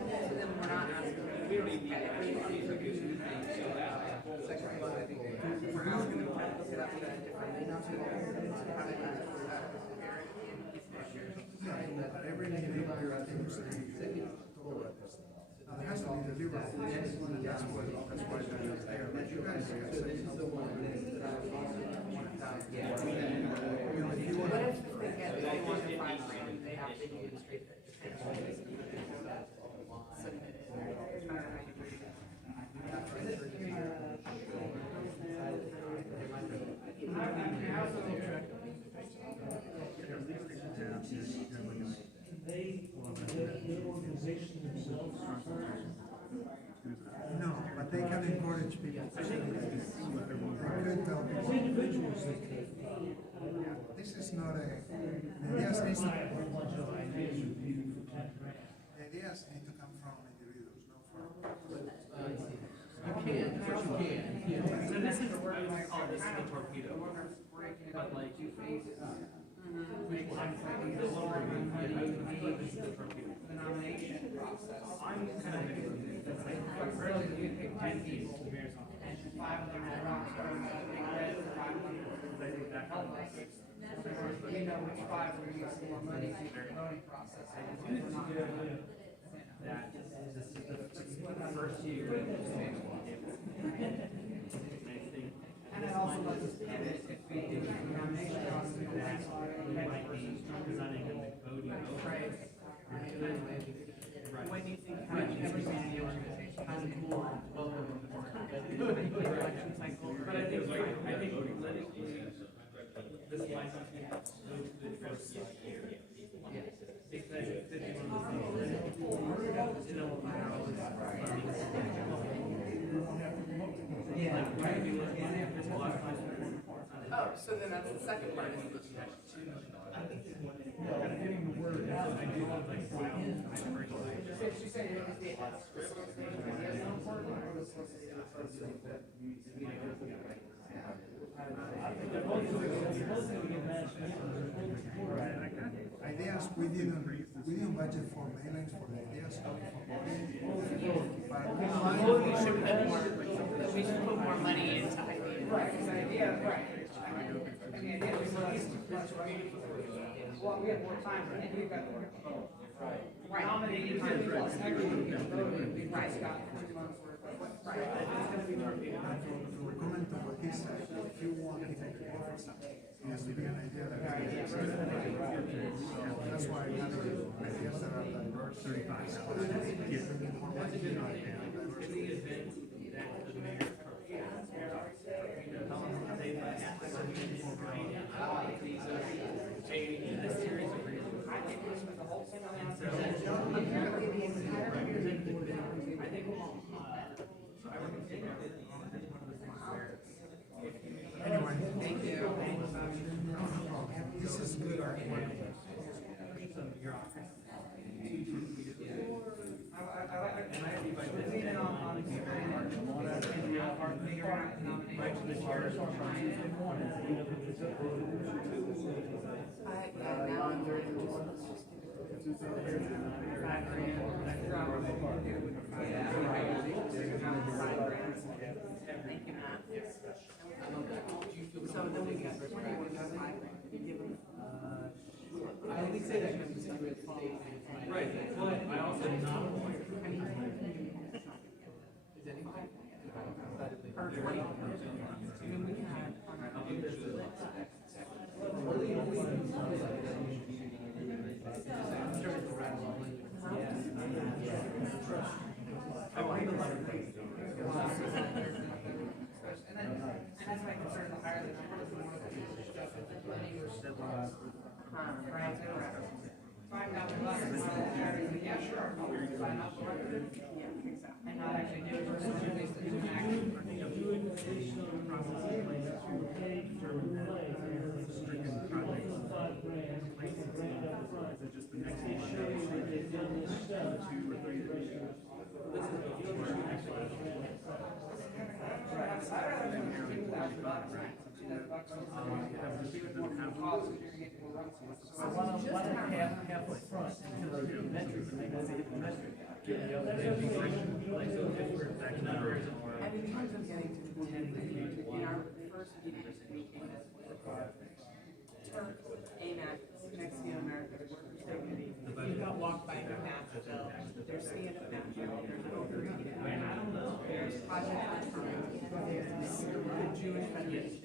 So then we're not asking, we don't even get it. Second one, I think. We're asking them to look it up at a different. But every meeting here, I think, there has to be the liberal. That's why that is there. But you guys say What if they get, they want to find something, they have to use straight Their organization themselves. no, but they can encourage people. They could tell As people. individuals, they could. This is not a, the ideas needs to, I have a bunch of ideas for people for 10 grand. the ideas need to come from individuals, not from. You can, of course you can. So this is, I would call this the torpedo, but like two phases. Make one thing, the lower one, this is the torpedo. The nomination process. I'm kind of thinking, that's like, Really, you pick 10 people, and 5 of them are rock stars, big red, 5 of them are help us. You know which 5 are using more money to the voting process. that this is the first year. And it also lets us pivot if we do the nomination process, we don't have to Might be presenting and voting. Right. When you think. How do you ever see the organization? How's it cool? Election cycle. But I think politically, this might not be so good for us year. Because it could be one of those things that it'll allow Oh, so then that's the second part. Getting the word out. I do want like Ideas, we didn't budget for mailings for the ideas coming from. We should put more money into ideas. Right, because the idea, right, I mean, the idea was at least, well, we have more time, I think we've got nominating time plus everything, we've just got 2 months worth of, right. For comment on what he said, if you want people to offer something, it has to be an idea that is that's why I have ideas that are diverse. 35 Anyway, thank you. This is good argument. Thank you, Matt. So then we got 21, got 5 grand. You give them. I only say that because it's with Right, but I also not a lawyer. I mean, is anything? Or 20. I mean, we had on our list. And that's my concern, the higher the number, the more the grants and reps. $5,000, yeah, sure, I'll sign up for it. Yeah, exactly. And not actually do it, or at least do an action. So why don't half up front until they hit the metric, and then once they hit the metric, get the other, they'd be like, so if we're back to numbers. And in terms of getting to the 10, in our first meeting, we came up with AMAC, Mexican American Workers Dignity. You got walk by Nashville, there's stand up Nashville, there's over, and I don't know, there's Project Uncommon, there's the Jewish Foundation.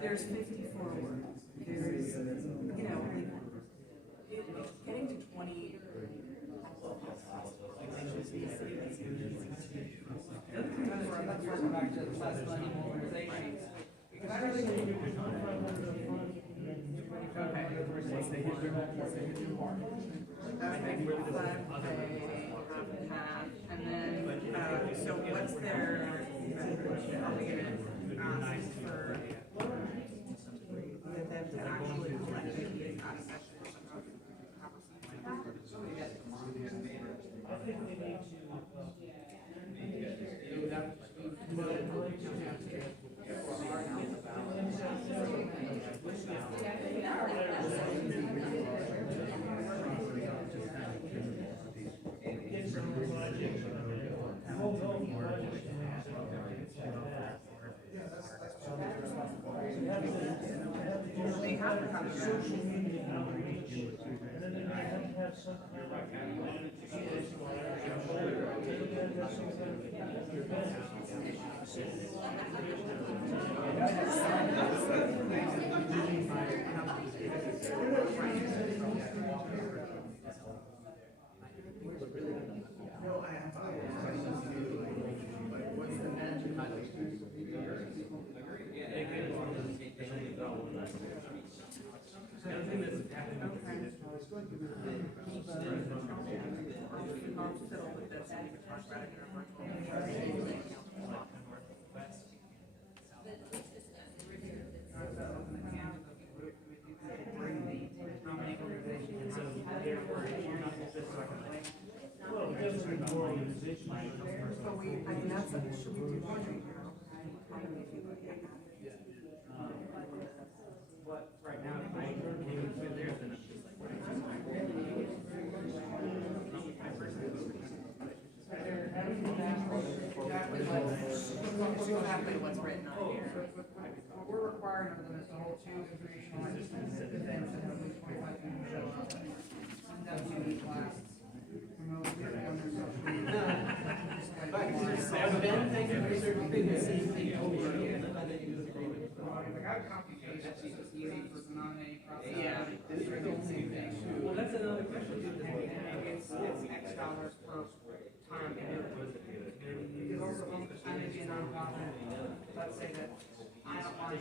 There's 54 words. There's, you know, like, getting to 20. That's where we're back to the last money mobilization. Because I really think. Okay. Once they hit their mark. Okay, flag pay, half, and then, so what's their, are we gonna ask for them to actually collect it out of session? I think we need They have to come to social media outreach, and then they have to have some kind So we, I mean, that's something, should we do one right now? How do we feel like that? But right now, if I can't even fit there, then I'm just like, recreational events that have at least 25 people show up. Send out TV blasts, promote it on their social media. Like, I would copy paste, it's easy for the nominating process. Well, that's another question. It's X dollars per time to do it. Because also, I may be a nonprofit, let's say that I don't want to,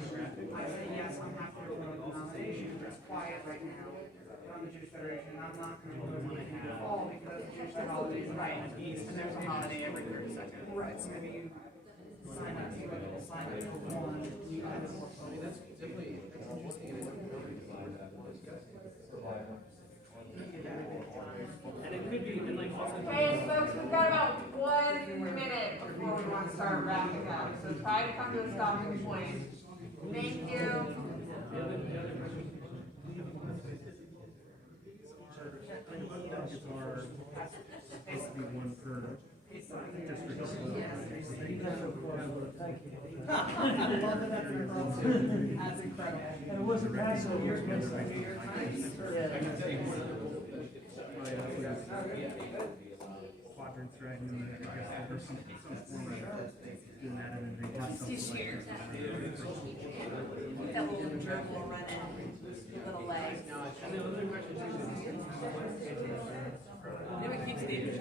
I say, yes, I'm happy to run the nomination, it's quiet right now. On the Jewish Federation, I'm not going to go in the fall because the Jewish holidays, right, and there's a holiday every 32nd. Right, so maybe you sign up, you like sign up for one, you have a portfolio. That's definitely interesting. And it could be, and like also. Hey, folks, we've got about 1 minute before we want to start wrapping up, so try to come to a stopping point. Thank you. Basically one per district. That's incredible. And it wasn't Passover, it was Quadrants, right, and then I guess there's some form of doing that, and then they did something like. That little dribble running, little legs. And the other question too You know what keeps the interest?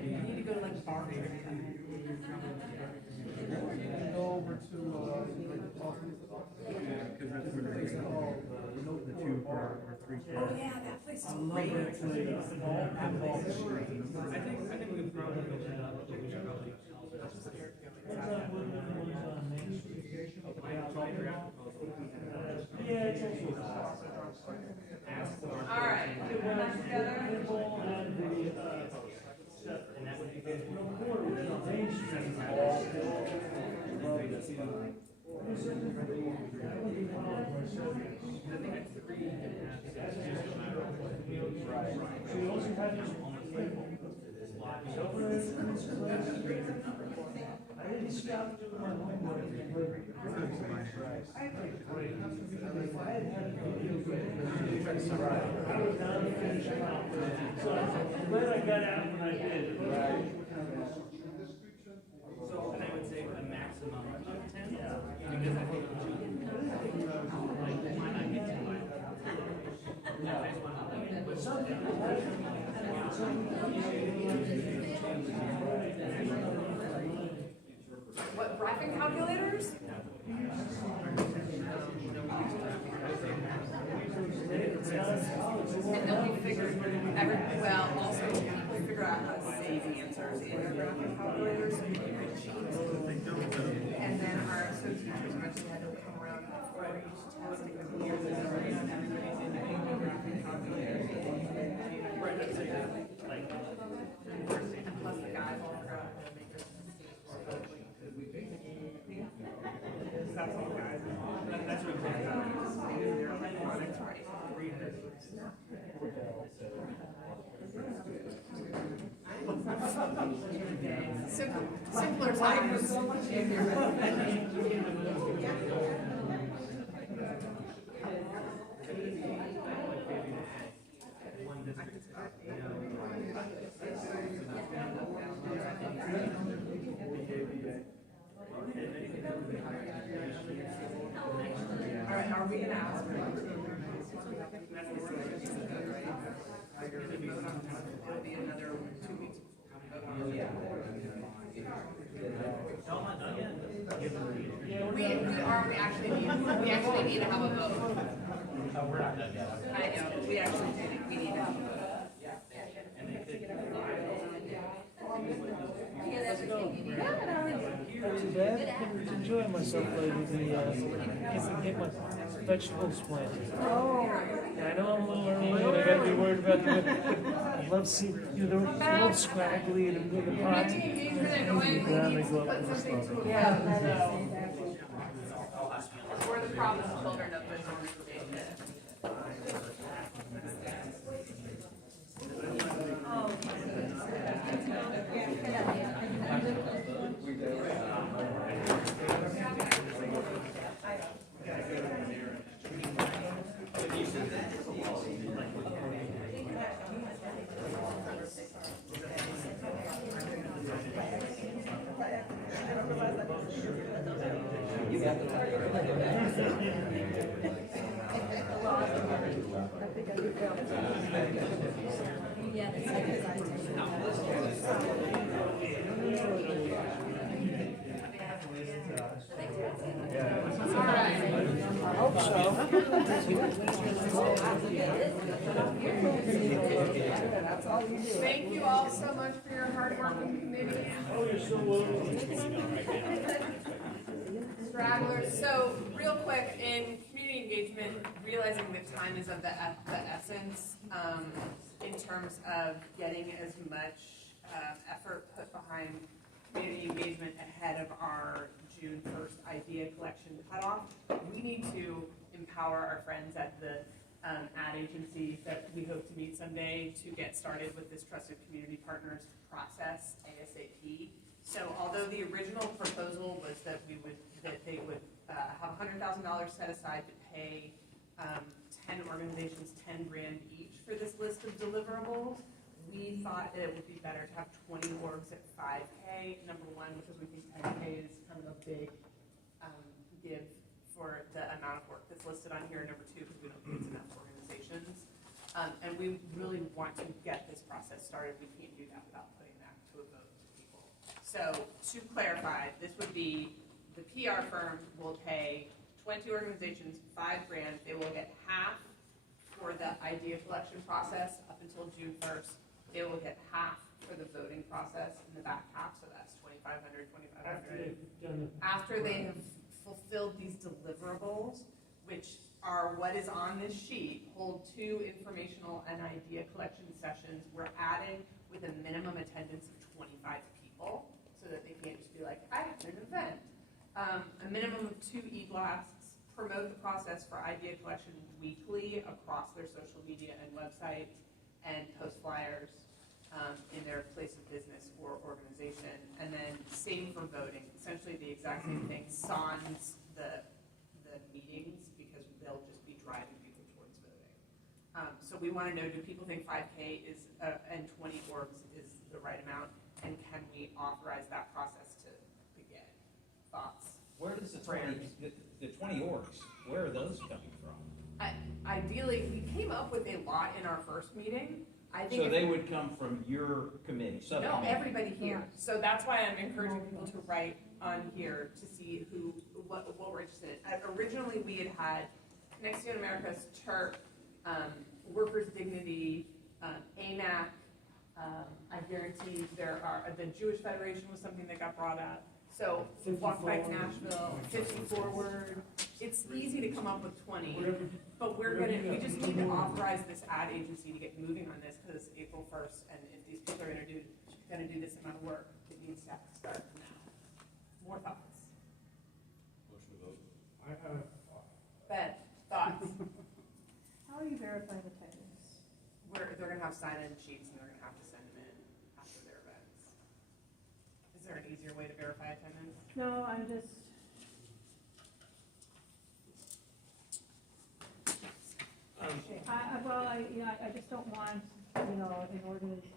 You need to go to like bar. Go over to, Because that's where they the two or three. Oh yeah, that place is love great. that place. I think we probably mentioned that, but we should probably. What's up with the ones on Main Street? Yeah, it's actually. All right, put that together. Football and the, And that would be good. Main Street. So you also have this I really stopped doing my homework. If I had had a video game, I was down to finish it out. So I'm glad I got out when I did. So, and I would say a maximum of 10. Yeah. Because I think like, it might not get too much. But some people have, What, graphing calculators? And then we figured, well, also, we figure out how to save answers in our graphing calculators. And then our associates actually had to come around for each test because we were everybody's in the graphing calculator. Right, that's it. Like, And plus the guys all forgot how to make their mistakes. That's all guys. That's what they're electronics, right? Simpler times. All right, are we gonna ask? It'll be another 2 weeks. We actually need to have a vote. we're not done yet. I know, we actually do, we need to have a vote. Not too bad. Enjoying myself lately. Get my vegetables planted. Yeah, I know I'm a little early and I gotta be worried about the, I love seeing, they're a little scraggly in the pot. Yeah. We're the problem children of this organization. Oh. Thank you all so much for your hard work in the committee. Oh, you're so welcome. Stragglers, so real quick, in community engagement, realizing that time is of the essence, in terms of getting as much effort put behind community engagement ahead of our June 1st idea collection cutoff, we need to empower our friends at the ad agency that we hope to meet someday to get started with this Trusted Community Partners process ASAP. So although the original proposal was that they would have $100,000 set aside to pay 10 organizations 10 grand each for this list of deliverables, we thought it would be better to have 20 orgs at 5K, number one, because we think 10K is kind of a big give for the amount of work that's listed on here, number two, because we don't think it's enough organizations. And we really want to get this process started. We can't do that without putting that to a vote to people. So to clarify, this would be the PR firm will pay 20 organizations 5 grand. They will get half for the idea collection process up until June 1st. They will get half for the voting process in the back half, so that's 2,500, 2,500. After they have fulfilled these deliverables, which are what is on this sheet, hold 2 informational and idea collection sessions. We're adding with a minimum attendance of 25 people, so that they can't just be like, I have an event. A minimum of 2 e-blasts, promote the process for idea collection weekly across their social media and website, and post flyers in their place of business or organization. And then same for voting, essentially the exact same thing, sans the meetings, because they'll just be driving people towards voting. So we want to know, do people think 5K is and 20 orgs is the right amount? And can we authorize that process to begin? Thoughts? Where does the 20 orgs, where are those coming from? Ideally, we came up with a lot in our first meeting. I think So they would come from your committee, no, subcommittee? everybody here. So that's why I'm encouraging people to write on here to see what we're interested in. Originally, we had Connexion Americas, Turk, Workers' Dignity, AMAC. I guarantee there are, the Jewish Federation was something that got brought up. So Walk Back Nashville, 50 Forward. It's easy to come up with 20, but we just need to authorize this ad agency to get moving on this because it's April 1st, and if these people are gonna do this amount of work, it needs to start now. More thoughts? Motion to vote. I have, Ben, thoughts? How are you verifying attendance? They're gonna have sign-in sheets and they're gonna have to send them in after their events. Is there an easier way to verify attendance? No, I'm just. I just don't want, an organization,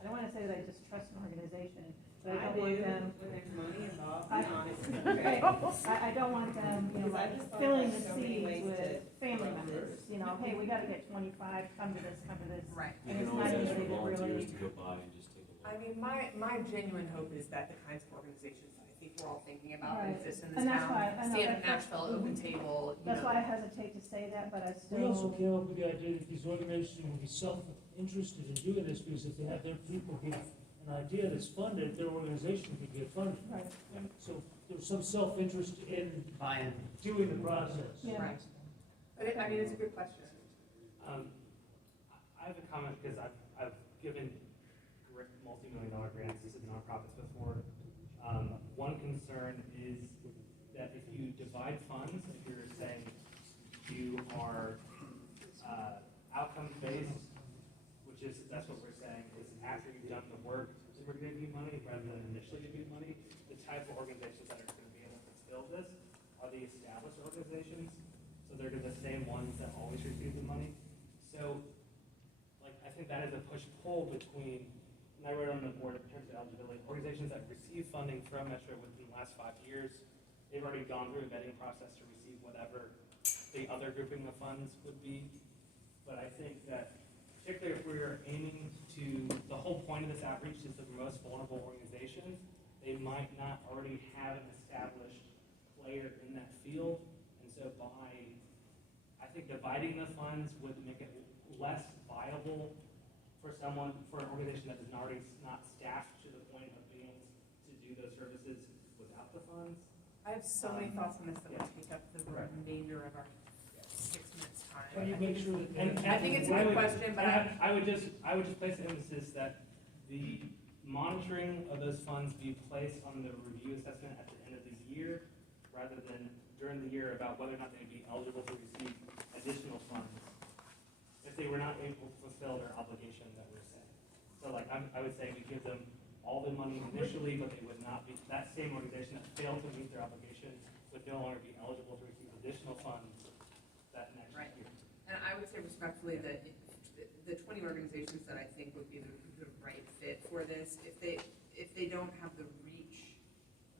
I don't wanna say that I distrust an organization, but I don't want them. When there's money involved, I- be honest. I don't want them, Because I just thought filling the there's so many seats ways with to family run members, this. hey, we gotta get 25, come to this, come to this. Right. You And can it's always not ask for anybody that volunteers really. to go by and just take a look. I mean, my genuine hope is that the kinds of organizations that I think we're all thinking about that Right. exist in this And that's town, why, I know, Stand Up that's- Nashville, Open Table, That's why I hesitate to say that, but I We also still, came up with the idea that these organizations will be self-interested in doing this, because if they have their people give an idea that's funded, their organization could get funded. right, So there's some self-interest in Buy-in. doing the process. yeah. Right. But it's a good question. I have a comment because I've given multi-million-dollar grants to nonprofits before. One concern is that if you divide funds, if you're saying you are outcome-based, that's what we're saying, is after you've done the work, we're going to give you money rather than initially give you money. The type of organizations that are going to be able to fill this are the established organizations, so they're the same ones that always receive the money. So, I think that is a push-pull between and I wrote on the board in terms of eligibility, organizations that receive funding from Metro within the last 5 years, they've already gone through a vetting process to receive whatever the other grouping of funds would be. But I think that particularly if we're aiming to, the whole point of this outreach is the most vulnerable organizations, they might not already have an established player in that field. And so I think dividing the funds would make it less viable for an organization that is already not staffed to the point of being able to do those services without the funds. I have so many thoughts on this that would take up the remainder of our 6 minutes time. Can you make sure that? And I think it's a good question, but I would just place the emphasis that the monitoring of those funds be placed on the review assessment at the end of the year, rather than during the year about whether or not they'd be eligible to receive additional funds if they were not able to fulfill their obligation that we're saying. So like, I would say we give them all the money initially, but they would not be, that same organization that failed to meet their obligation would no longer be eligible to receive additional funds that next year. And I would say respectfully that the 20 organizations that I think would be the right fit for this, if they don't have the reach,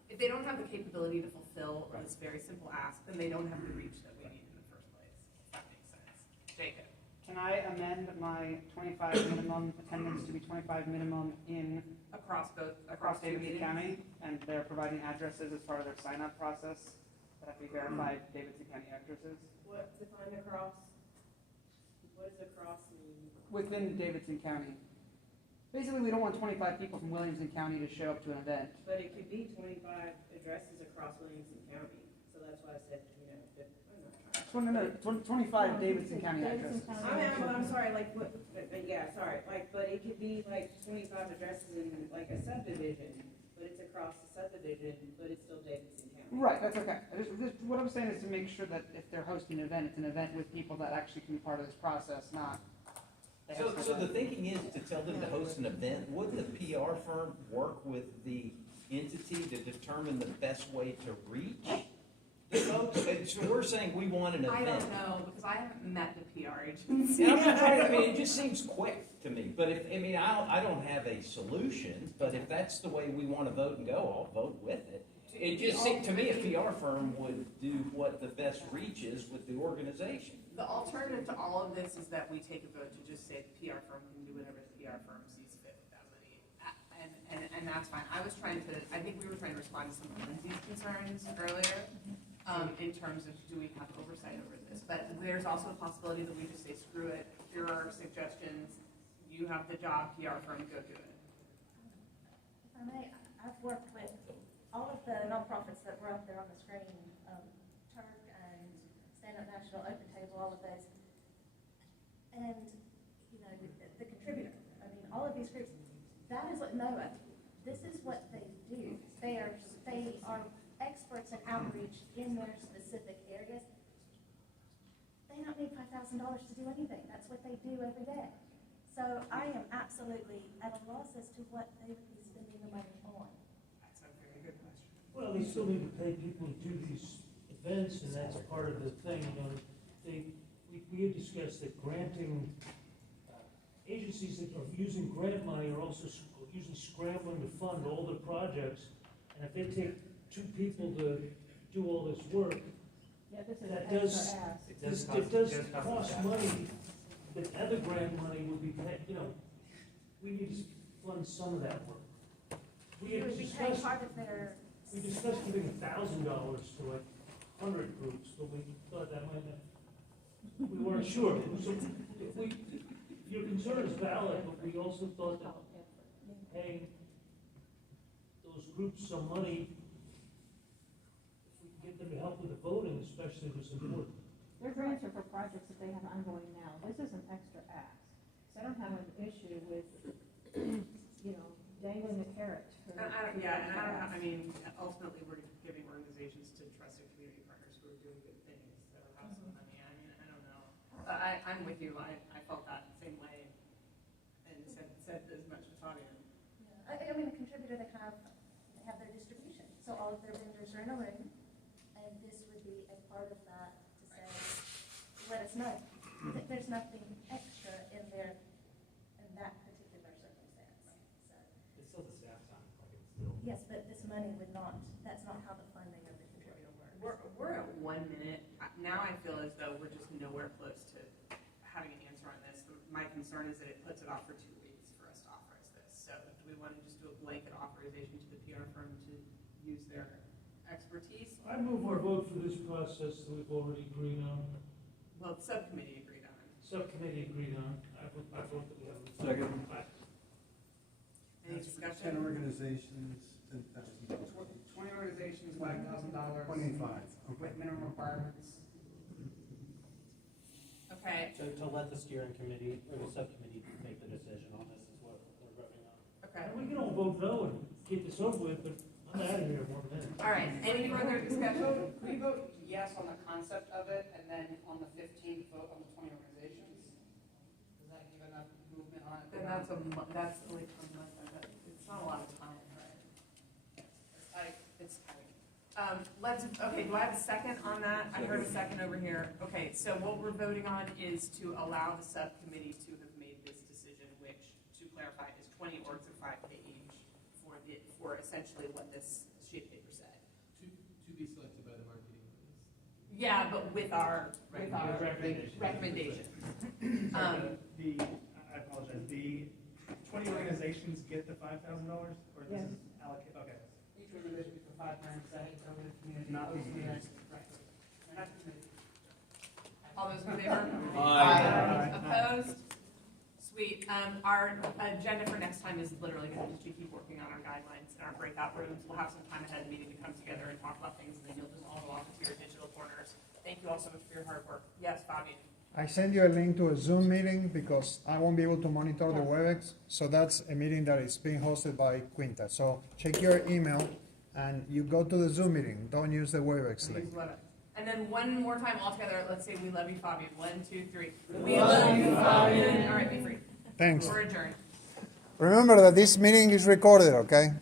if they don't have the capability to fulfill this very simple ask, then they don't have the reach that we need in the first place. If that makes sense. Jacob. Can I amend my 25 minimum attendance to be 25 minimum in Across across Davidson County, and they're providing addresses as part of their sign-up process that have to be verified Davidson County addresses? What, define across? What does across mean? Within Davidson County. Basically, we don't want 25 people from Williamson County to show up to an event. But it could be 25 addresses across Williamson County, so that's why I said, No, 25 Davidson County addresses. I'm sorry, like, what, yeah, sorry, like, but it could be like 25 addresses in like a subdivision, but it's across the subdivision, but it's still Davidson County. Right, that's okay. What I'm saying is to make sure that if they're hosting an event, it's an event with people that actually can be part of this process, not. So the thinking is to tell them to host an event, would the PR firm work with the entity to determine the best way to reach the folks? So we're saying we want an event. I don't know, because I haven't met the PR agency. And I'm just trying, I mean, it just seems quick to me, but if, I mean, I don't have a solution, but if that's the way we want to vote and go, I'll vote with it. It just seemed to me a PR firm would do what the best reach is with the organization. The alternative to all of this is that we take a vote to just say the PR firm can do whatever the PR firm sees fit with that money. And that's fine. I think we were trying to respond to some of Lindsay's concerns earlier, in terms of do we have oversight over this. But there's also a possibility that we just say, screw it, here are our suggestions, you have the job, PR firm, go do it. If I may, I've worked with all of the nonprofits that were up there on the screen, Turk and Stand Up National, Open Table, all of those. And, you know, the contributor, I mean, all of these groups, that is what NOAA, this is what they do. They are experts in outreach in their specific areas. They don't need $5,000 to do anything. That's what they do every day. So I am absolutely at a loss as to what they would be spending the money on. That's a very good question. Well, they still need to pay people to do these events, and that's part of the thing, you know. We had discussed that granting, agencies that are using grant money are also usually scrambling to fund all the projects, and if they take 2 people to do all this work, Yeah, this is that an does, extra ask. it does cost money, that other grant money would be paid, you know, we need to fund some of that work. We You had would be paying discussed, part of their. we discussed giving $1,000 to like 100 groups, but we thought that might not, we weren't sure. So if your concern is valid, but we also thought that paying those groups some money, if we can get them to help with the voting especially, was important. Their grants are for projects that they have ongoing now. This is an extra ask. So I don't have an issue with, you know, dangling a carrot. I mean, ultimately, we're giving organizations to trusted community partners who are doing good things, so have some money. I mean, I don't know. But I'm with you. I felt that same way, and said as much with Tanya. I mean, a contributor, they have their distribution, so all of their vendors are in a room, and this would be a part of that to say, let us know. There's nothing extra in there in that particular circumstance. So money would not, that's not how the funding of the contributor works. We're at 1 minute. Now I feel as though we're just nowhere close to having an answer on this. My concern is that it puts it off for 2 weeks for us to authorize this. So do we want to just do a blanket authorization to the PR firm to use their expertise? I move our vote for this process that we've already agreed on, Well, the subcommittee agreed on it. subcommittee agreed on. I vote that we have. Second. Any Ten discussion? organizations, $10,000. 20 organizations, $5,000. 25, With minimum requirements. Okay, To let the steering committee, or the subcommittee make the decision on this is what we're voting on. okay. And we can all vote no and get this over with, but I'm out of here in 1 minute. All right, any further discussion? Can we vote yes on the concept of it, and then on the 15th, vote on the 20 organizations? Does that give enough movement on it? Then that's only a month, it's not a lot of time, right? It's tight. It's tight. Okay, do I have a second on that? I heard a second over here. Okay, so what we're voting on is to allow the subcommittee to have made this decision, which, to clarify, is 20 orgs of 5K each for essentially what this sheet of paper said. To be selected by the marketing committees. Yeah, but with our recommendations. I apologize, the 20 organizations get the $5,000, or this Yes. is allocated, okay. Each organization gets a 5 grand say over the community. Not the Right. They're not the committee. All those in favor? Aye. Opposed? Sweet. Our agenda for next time is literally going to be keep working on our guidelines and our breakout rooms. We'll have some time ahead of the meeting to come together and talk about things, and then you'll just all go off into your digital corners. Thank you all so much for your hard work. Yes, Fabian? I send you a link to a Zoom meeting because I won't be able to monitor the WebEx. So that's a meeting that is being hosted by Quinta. So check your email and you go to the Zoom meeting. Don't use the WebEx link. Use WebEx. And then one more time all together, let's say we love you, Fabian. 1, 2, 3. We love you, Fabian. All right, be free. Thanks. We're adjourned. Remember that this meeting is recorded, okay?